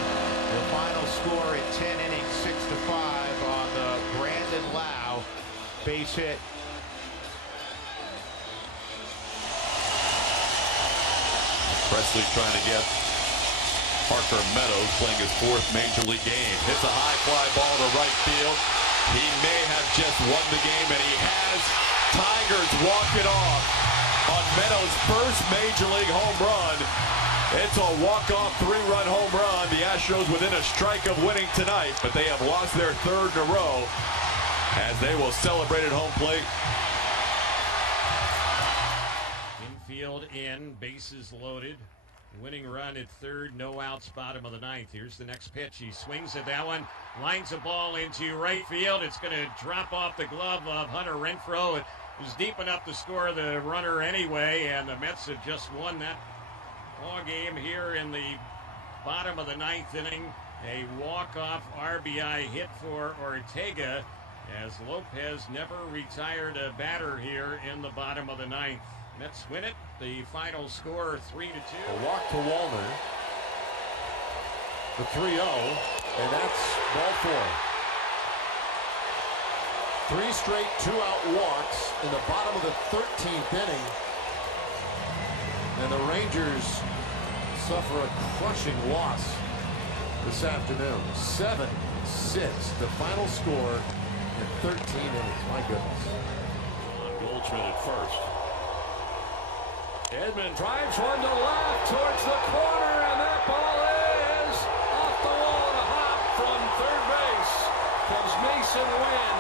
The final score at 10 innings, 6-5 on the Brandon Lau base hit. Presley's trying to get Parker Meadows playing his 4th major league game. Hits a high fly ball to right field. He may have just won the game, and he has. Tigers walk it off on Meadows' first major league home run. It's a walk-off 3-run home run. The Astros within a strike of winning tonight, but they have lost their 3rd in a row as they will celebrate at home plate. Infield in, bases loaded. Winning run at third, no outs, bottom of the 9th. Here's the next pitch. He swings at that one, lines a ball into right field. It's going to drop off the glove of Hunter Renfroe. It was deep enough to score the runner anyway, and the Mets have just won that ball game here in the bottom of the 9th inning. A walk-off RBI hit for Ortega, as Lopez never retired a batter here in the bottom of the 9th. Mets win it. The final score 3-2. A walk to Wallner. The 3-0, and that's ball 4. 3 straight 2-out walks in the bottom of the 13th inning. And the Rangers suffer a crushing loss this afternoon. 7-6, the final score in 13 innings. My goodness. Goldschmidt at first. Edman drives one to left towards the corner, and that ball is off the wall and a hop from third base. Comes Mason Wynn.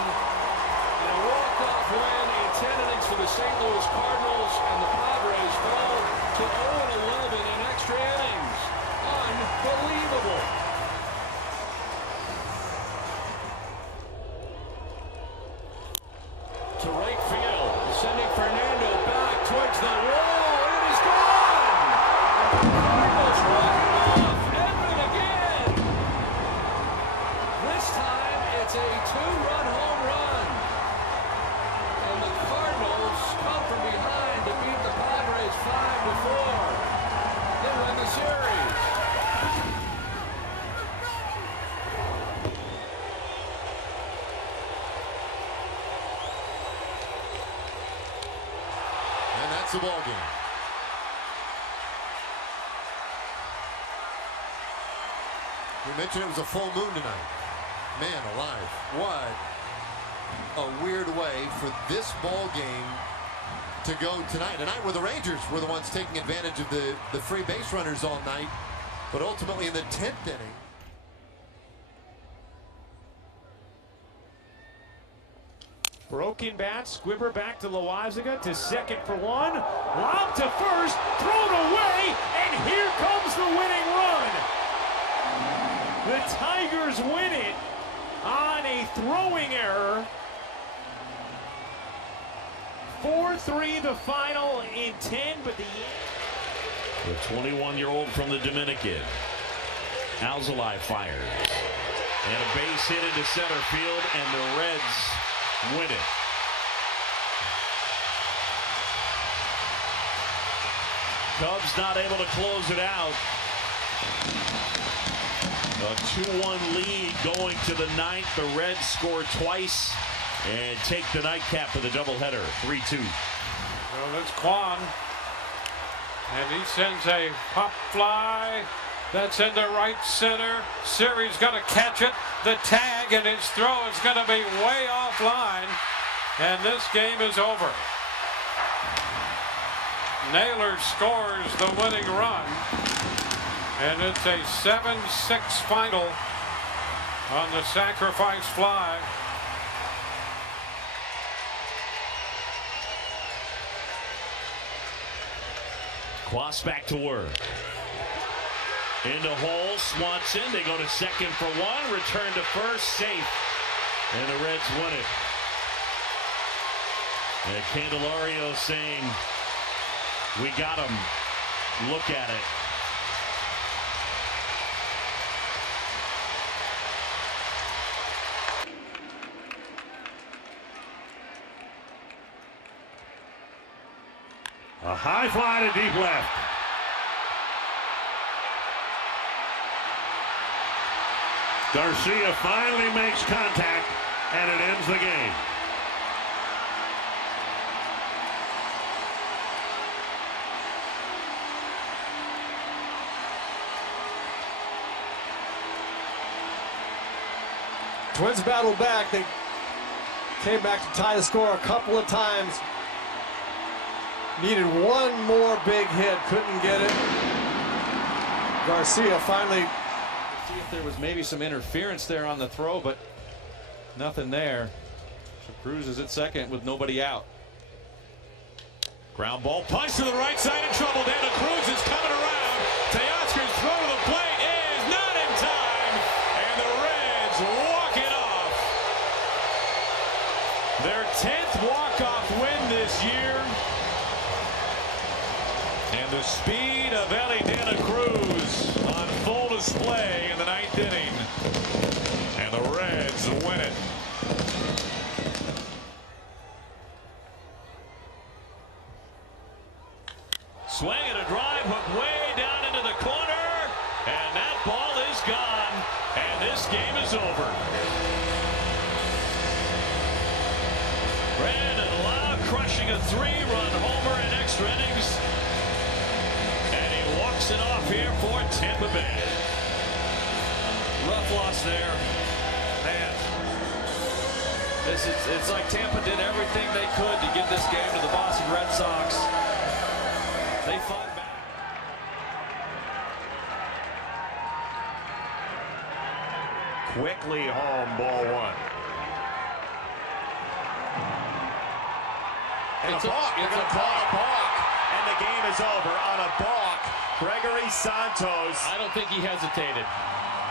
And a walk-off win in 10 innings for the St. Louis Cardinals, and the Padres fall to 0-11 in extra innings. Unbelievable. To right field, sending Fernando back towards the wall. Cardinals walk it off. Edman again. This time it's a 2-run home run. And the Cardinals come from behind to beat the Padres 5-4. They win the series. And that's the ball game. We mentioned it was a full moon tonight. Man alive. What a weird way for this ball game to go tonight. Tonight where the Rangers were the ones taking advantage of the free base runners all night. But ultimately in the 10th inning. Broken bat, Squibber back to Loaisiga, to second for one. Lob to first, thrown away, and here comes the winning run. The Tigers win it on a throwing error. 4-3 the final in 10, but the 21-year-old from the Dominican. Alzolay fires. And a base hit into center field, and the Reds win it. Cubs not able to close it out. A 2-1 lead going to the 9th. The Reds score twice and take the nightcap of the doubleheader, 3-2. Well, that's Kwan. And he sends a pop fly That's into right center. Siri's going to catch it. The tag and his throw is going to be way offline. And this game is over. Naylor scores the winning run. And it's a 7-6 final on the sacrifice fly. Quas back to work. Into hole, Swanson. They go to second for one. Return to first, safe. And the Reds win it. And Candelario saying, we got him. Look at it. A high fly to deep left. Garcia finally makes contact, and it ends the game. Twins battled back. They came back to tie the score a couple of times. Needed one more big hit, couldn't get it. Garcia finally. See if there was maybe some interference there on the throw, but nothing there. So Cruz is at second with nobody out. Ground ball punch to the right side in trouble. Daniel Cruz is coming around. Teoscar's throw to the plate is not in time, and the Reds walk it off. Their 10th walk-off win this year. And the speed of Daniel Cruz on full display in the 9th inning. And the Reds win it. Swing and a drive hook way down into the corner. And that ball is gone. And this game is over. Brandon Lowe crushing a 3-run homer in extra innings. Walks it off here for Tampa Bay. Rough loss there. Man. It's like Tampa did everything they could to get this game to the Boston Red Sox. They fought back. Quickly home, ball one. And it's a balk. It's a balk. And the game is over on a balk. Gregory Santos. I don't think he hesitated.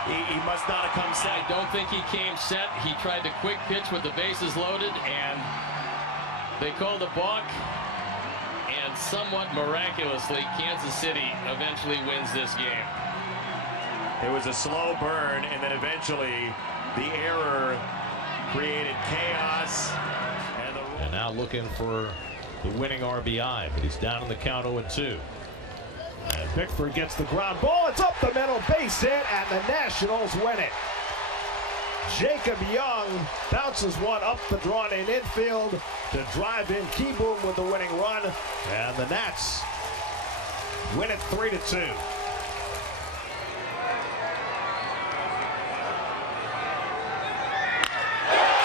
He must not have come set. I don't think he came set. He tried the quick pitch with the bases loaded, and they called a balk. And somewhat miraculously, Kansas City eventually wins this game. It was a slow burn, and then eventually the error created chaos. And now looking for the winning RBI, but he's down in the count 0-2. And Bickford gets the ground ball. It's up the middle, base hit, and the Nationals win it. Jacob Young bounces one up the drawn-in infield to drive in Keyboom with the winning run, and the Nats win it 3-2.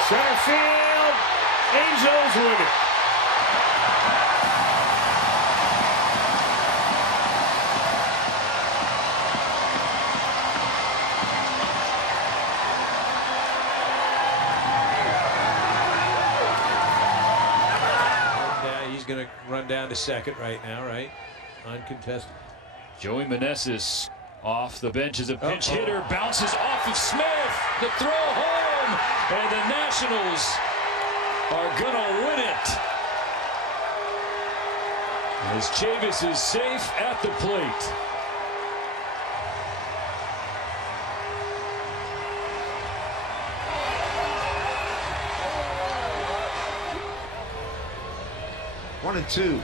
Center field, Angels win it. Going to run down to second right now, right? Uncontested. Joey Meneses off the bench as a pinch hitter, bounces off of Smith. The throw home, and the Nationals are going to win it. As Chavis is safe at the plate. One and two. To right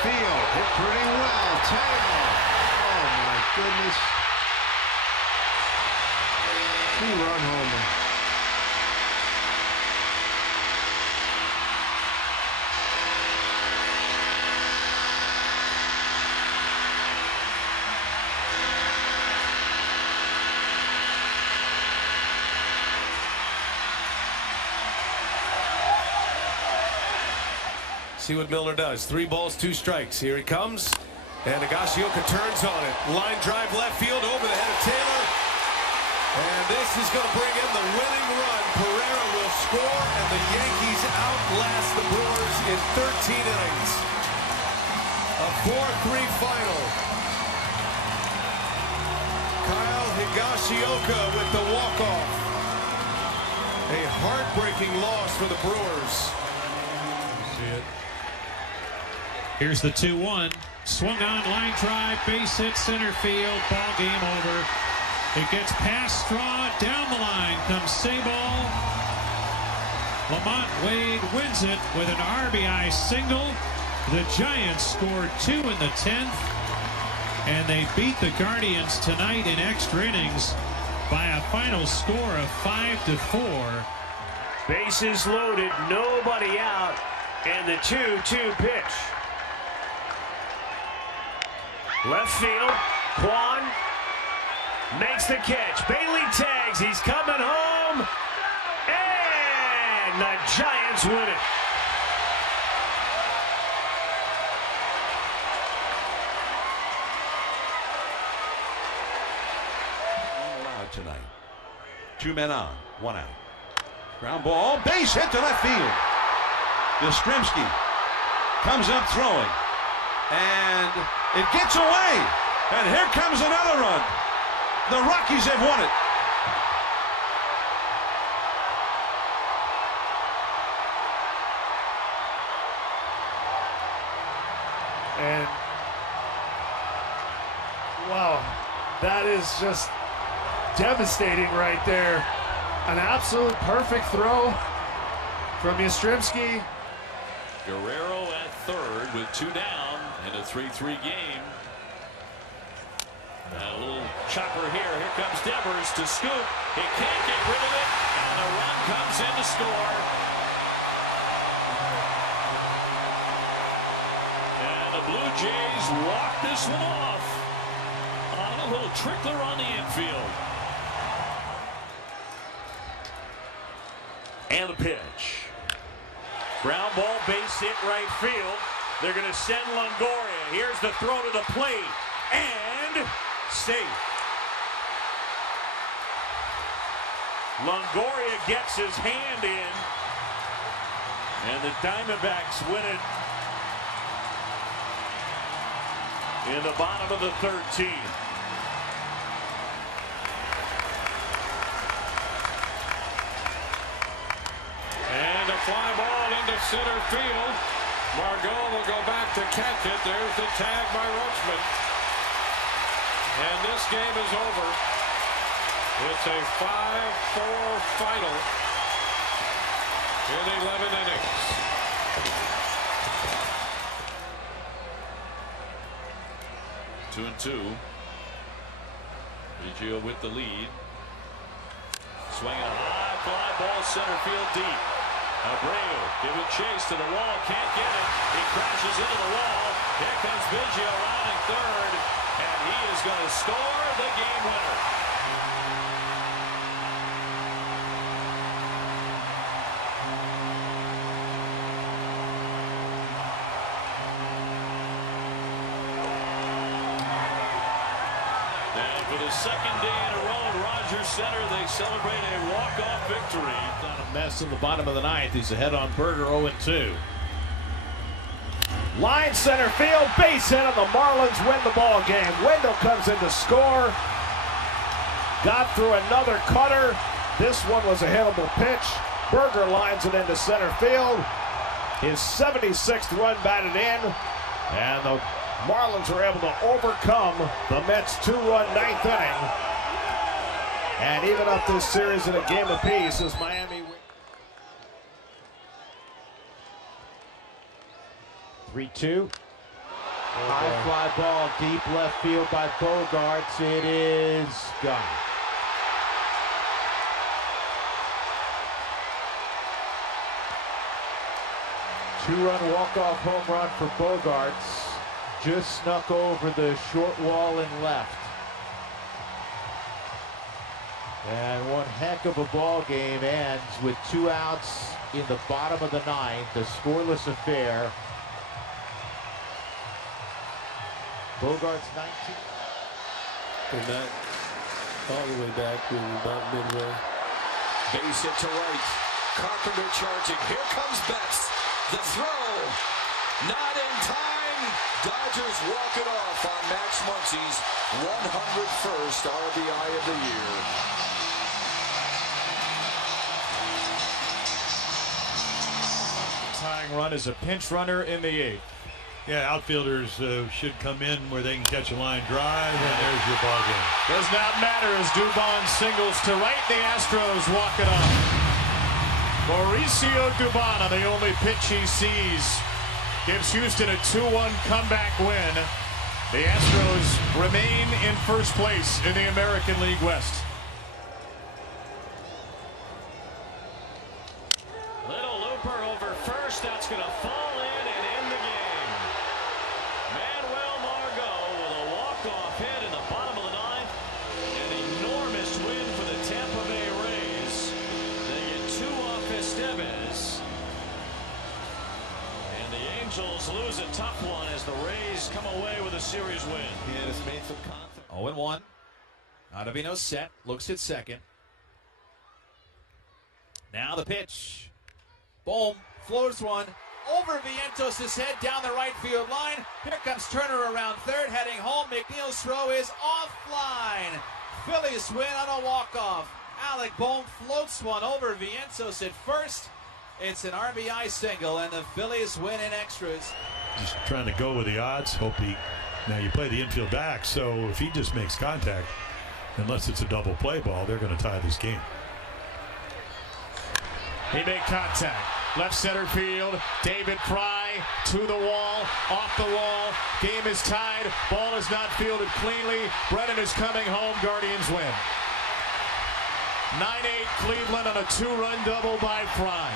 field. Hit pretty well. Taylor. Oh my goodness. 2-run homer. See what Miller does. 3 balls, 2 strikes. Here he comes. And Higashioka turns on it. Line drive left field over the head of Taylor. And this is going to bring in the winning run. Pereira will score, and the Yankees outlast the Brewers in 13 innings. A 4-3 final. Kyle Higashioka with the walk-off. A heartbreaking loss for the Brewers. See it. Here's the 2-1. Swung on, line drive, base hit, center field, ball game over. It gets past Straw, down the line comes Sabol. Lamont Wade wins it with an RBI single. The Giants scored 2 in the 10th, and they beat the Guardians tonight in extra innings by a final score of 5-4. Bases loaded, nobody out, and the 2-2 pitch. Left field, Kwan makes the catch. Bailey tags, he's coming home, and the Giants win it. Allowed tonight. 2 men on, 1 out. Ground ball, base hit to left field. Yastrzemski comes up throwing, and it gets away, and here comes another run. The Rockies have won it. And wow, that is just devastating right there. An absolute perfect throw from Yastrzemski. Guerrero at third with 2 down in a 3-3 game. A little chopper here. Here comes Devers to scoop. He can't get rid of it, and a run comes in to score. And the Blue Jays walk this one off on a little trickler on the infield. And the pitch. Ground ball, base hit right field. They're going to send Longoria. Here's the throw to the plate. And safe. Longoria gets his hand in. And the Diamondbacks win it in the bottom of the 13th. And a fly ball into center field. Margot will go back to catch it. There's the tag by Roachman. And this game is over. It's a 5-4 final in 11 innings. Two and two. Biggio with the lead. Swinging a high fly ball center field deep. Abreu giving chase to the wall, can't get it. He crashes into the wall. Here comes Biggio rounding third, and he is going to score the game winner. And for the second day in a row at Rogers Center, they celebrate a walk-off victory. Done a mess in the bottom of the 9th. He's ahead on Berger, 0-2. Line center field, base hit, and the Marlins win the ball game. Wendell comes in to score. Got through another cutter. This one was a hittable pitch. Berger lines it into center field. His 76th run batted in, and the Marlins are able to overcome the Mets' 2-run 9th inning and even up this series in a game apiece as Miami wins. 3-2. High fly ball deep left field by Bogarts. It is gone. Two-run walk-off home run for Bogarts. Just snuck over the short wall and left. And one heck of a ball game ends with 2 outs in the bottom of the 9th. A scoreless affair. Bogart's 19. And that all the way back to about midway. Base hit to right. Carpenter charging. Here comes Betts. The throw. Not in time. Dodgers walk it off on Max Muncy's 101st RBI of the year. Tying run is a pinch runner in the 8th. Yeah, outfielders should come in where they can catch a line drive, and there's your ball game. Does not matter as Dubon singles to right. The Astros walk it off. Mauricio Dubon on the only pitch he sees gives Houston a 2-1 comeback win. The Astros remain in first place in the American League West. Little looper over first. That's going to fall in and end the game. Manuel Margot with a walk-off hit in the bottom of the 9th. An enormous win for the Tampa Bay Rays. They get 2 off Estevez. And the Angels lose a tough one as the Rays come away with a series win. He has made some confidence. 0-1. Ottavino set. Looks at second. Now the pitch. Bohm floats one over Vientos' head down the right field line. Here comes Turner around third, heading home. McNeil's throw is offline. Phillies win on a walk-off. Alec Bohm floats one over Vientos at first. It's an RBI single, and the Phillies win in extras. Just trying to go with the odds. Now you play the infield back, so if he just makes contact, unless it's a double play ball, they're going to tie this game. He made contact. Left center field. David Fry to the wall. Off the wall. Game is tied. Ball is not fielded cleanly. Brennan is coming home. Guardians win. 9-8 Cleveland on a 2-run double by Fry.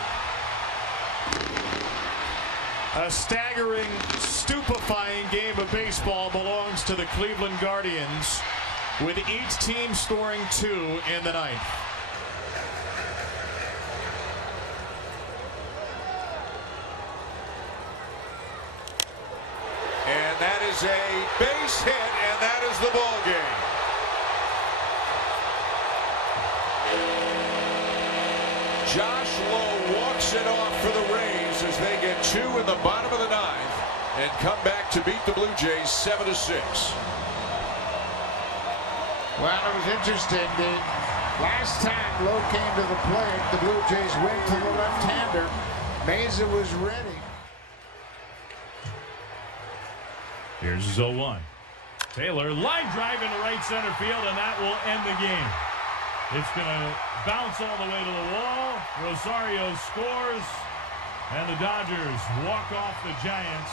A staggering, stupefying game of baseball belongs to the Cleveland Guardians, with each team scoring 2 in the 9th. And that is a base hit, and that is the ball game. Josh Lowe walks it off for the Rays as they get 2 in the bottom of the 9th and come back to beat the Blue Jays 7-6. Well, it was interesting. The last time Lowe came to the plate, the Blue Jays went to the left-hander. Meza was ready. Here's 0-1. Taylor, line drive into right center field, and that will end the game. It's going to bounce all the way to the wall. Rosario scores, and the Dodgers walk off the Giants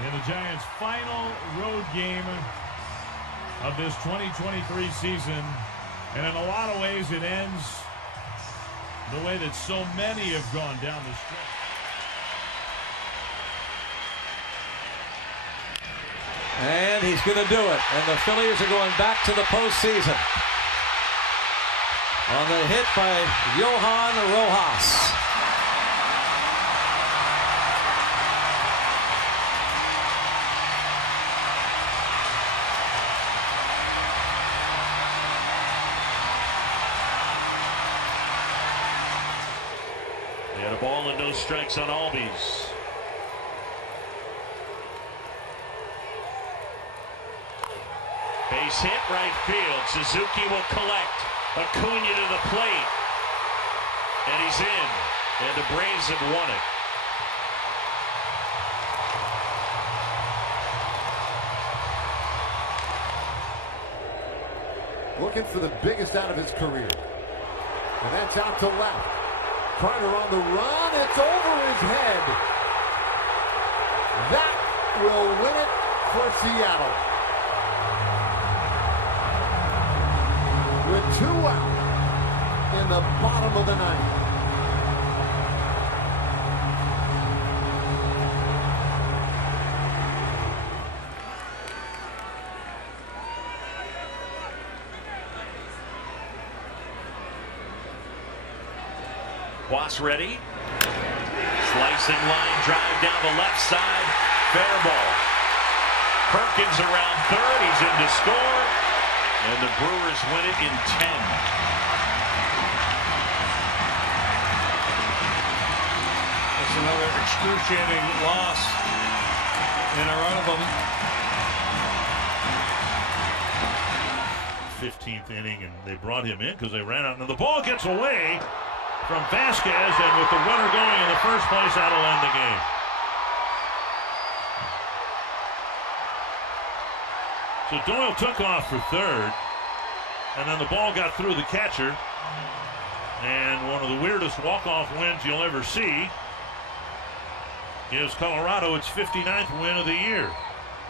in the Giants' final road game of this 2023 season. And in a lot of ways, it ends the way that so many have gone down the stretch. And he's going to do it. And the Phillies are going back to the postseason. On the hit by Johan Rojas. They had a ball and no strikes on Albies. Base hit right field. Suzuki will collect. Acuna to the plate. And he's in. And the Braves have won it. Looking for the biggest out of his career. And that's out to left. Carter on the run. It's over his head. That will win it for Seattle. With 2 out in the bottom of the 9th. Boss ready. Slicing line drive down the left side. Fair ball. Perkins around third. He's in to score. And the Brewers win it in 10. That's another excruciating loss in a run of them. 15th inning, and they brought him in because they ran out. And the ball gets away from Vasquez, and with the runner going in the first place, that'll end the game. So Doyle took off for third, and then the ball got through the catcher, and one of the weirdest walk-off wins you'll ever see gives Colorado its 59th win of the year.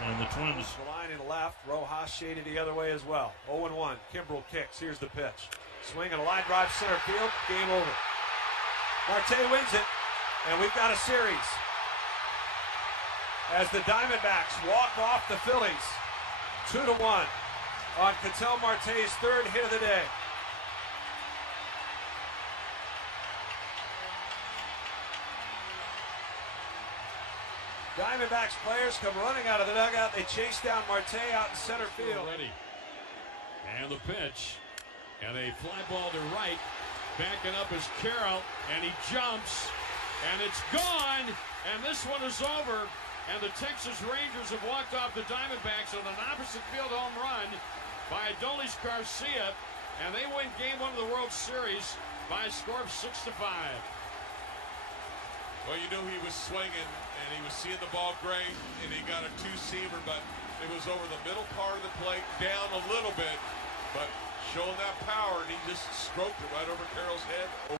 And the Twins. The line in left, Rojas shaded the other way as well. 0-1. Kimbrel kicks. Here's the pitch. Swing and a line drive center field. Game over. Marte wins it, and we've got a series. As the Diamondbacks walk off the Phillies, 2-1 on Ketel Marte's third hit of the day. Diamondbacks players come running out of the dugout. They chase down Marte out in center field. Ready. And the pitch. And a fly ball to right. Backing up is Carroll. And he jumps. And it's gone. And this one is over. And the Texas Rangers have walked off the Diamondbacks on an opposite field home run by Adolis Garcia. And they win game 1 of the World Series by a score of 6-5. Well, you knew he was swinging, and he was seeing the ball great, and he got a two-seamer, but it was over the middle part of the plate, down a little bit, but showing that power, and he just stroked it right over Carroll's head.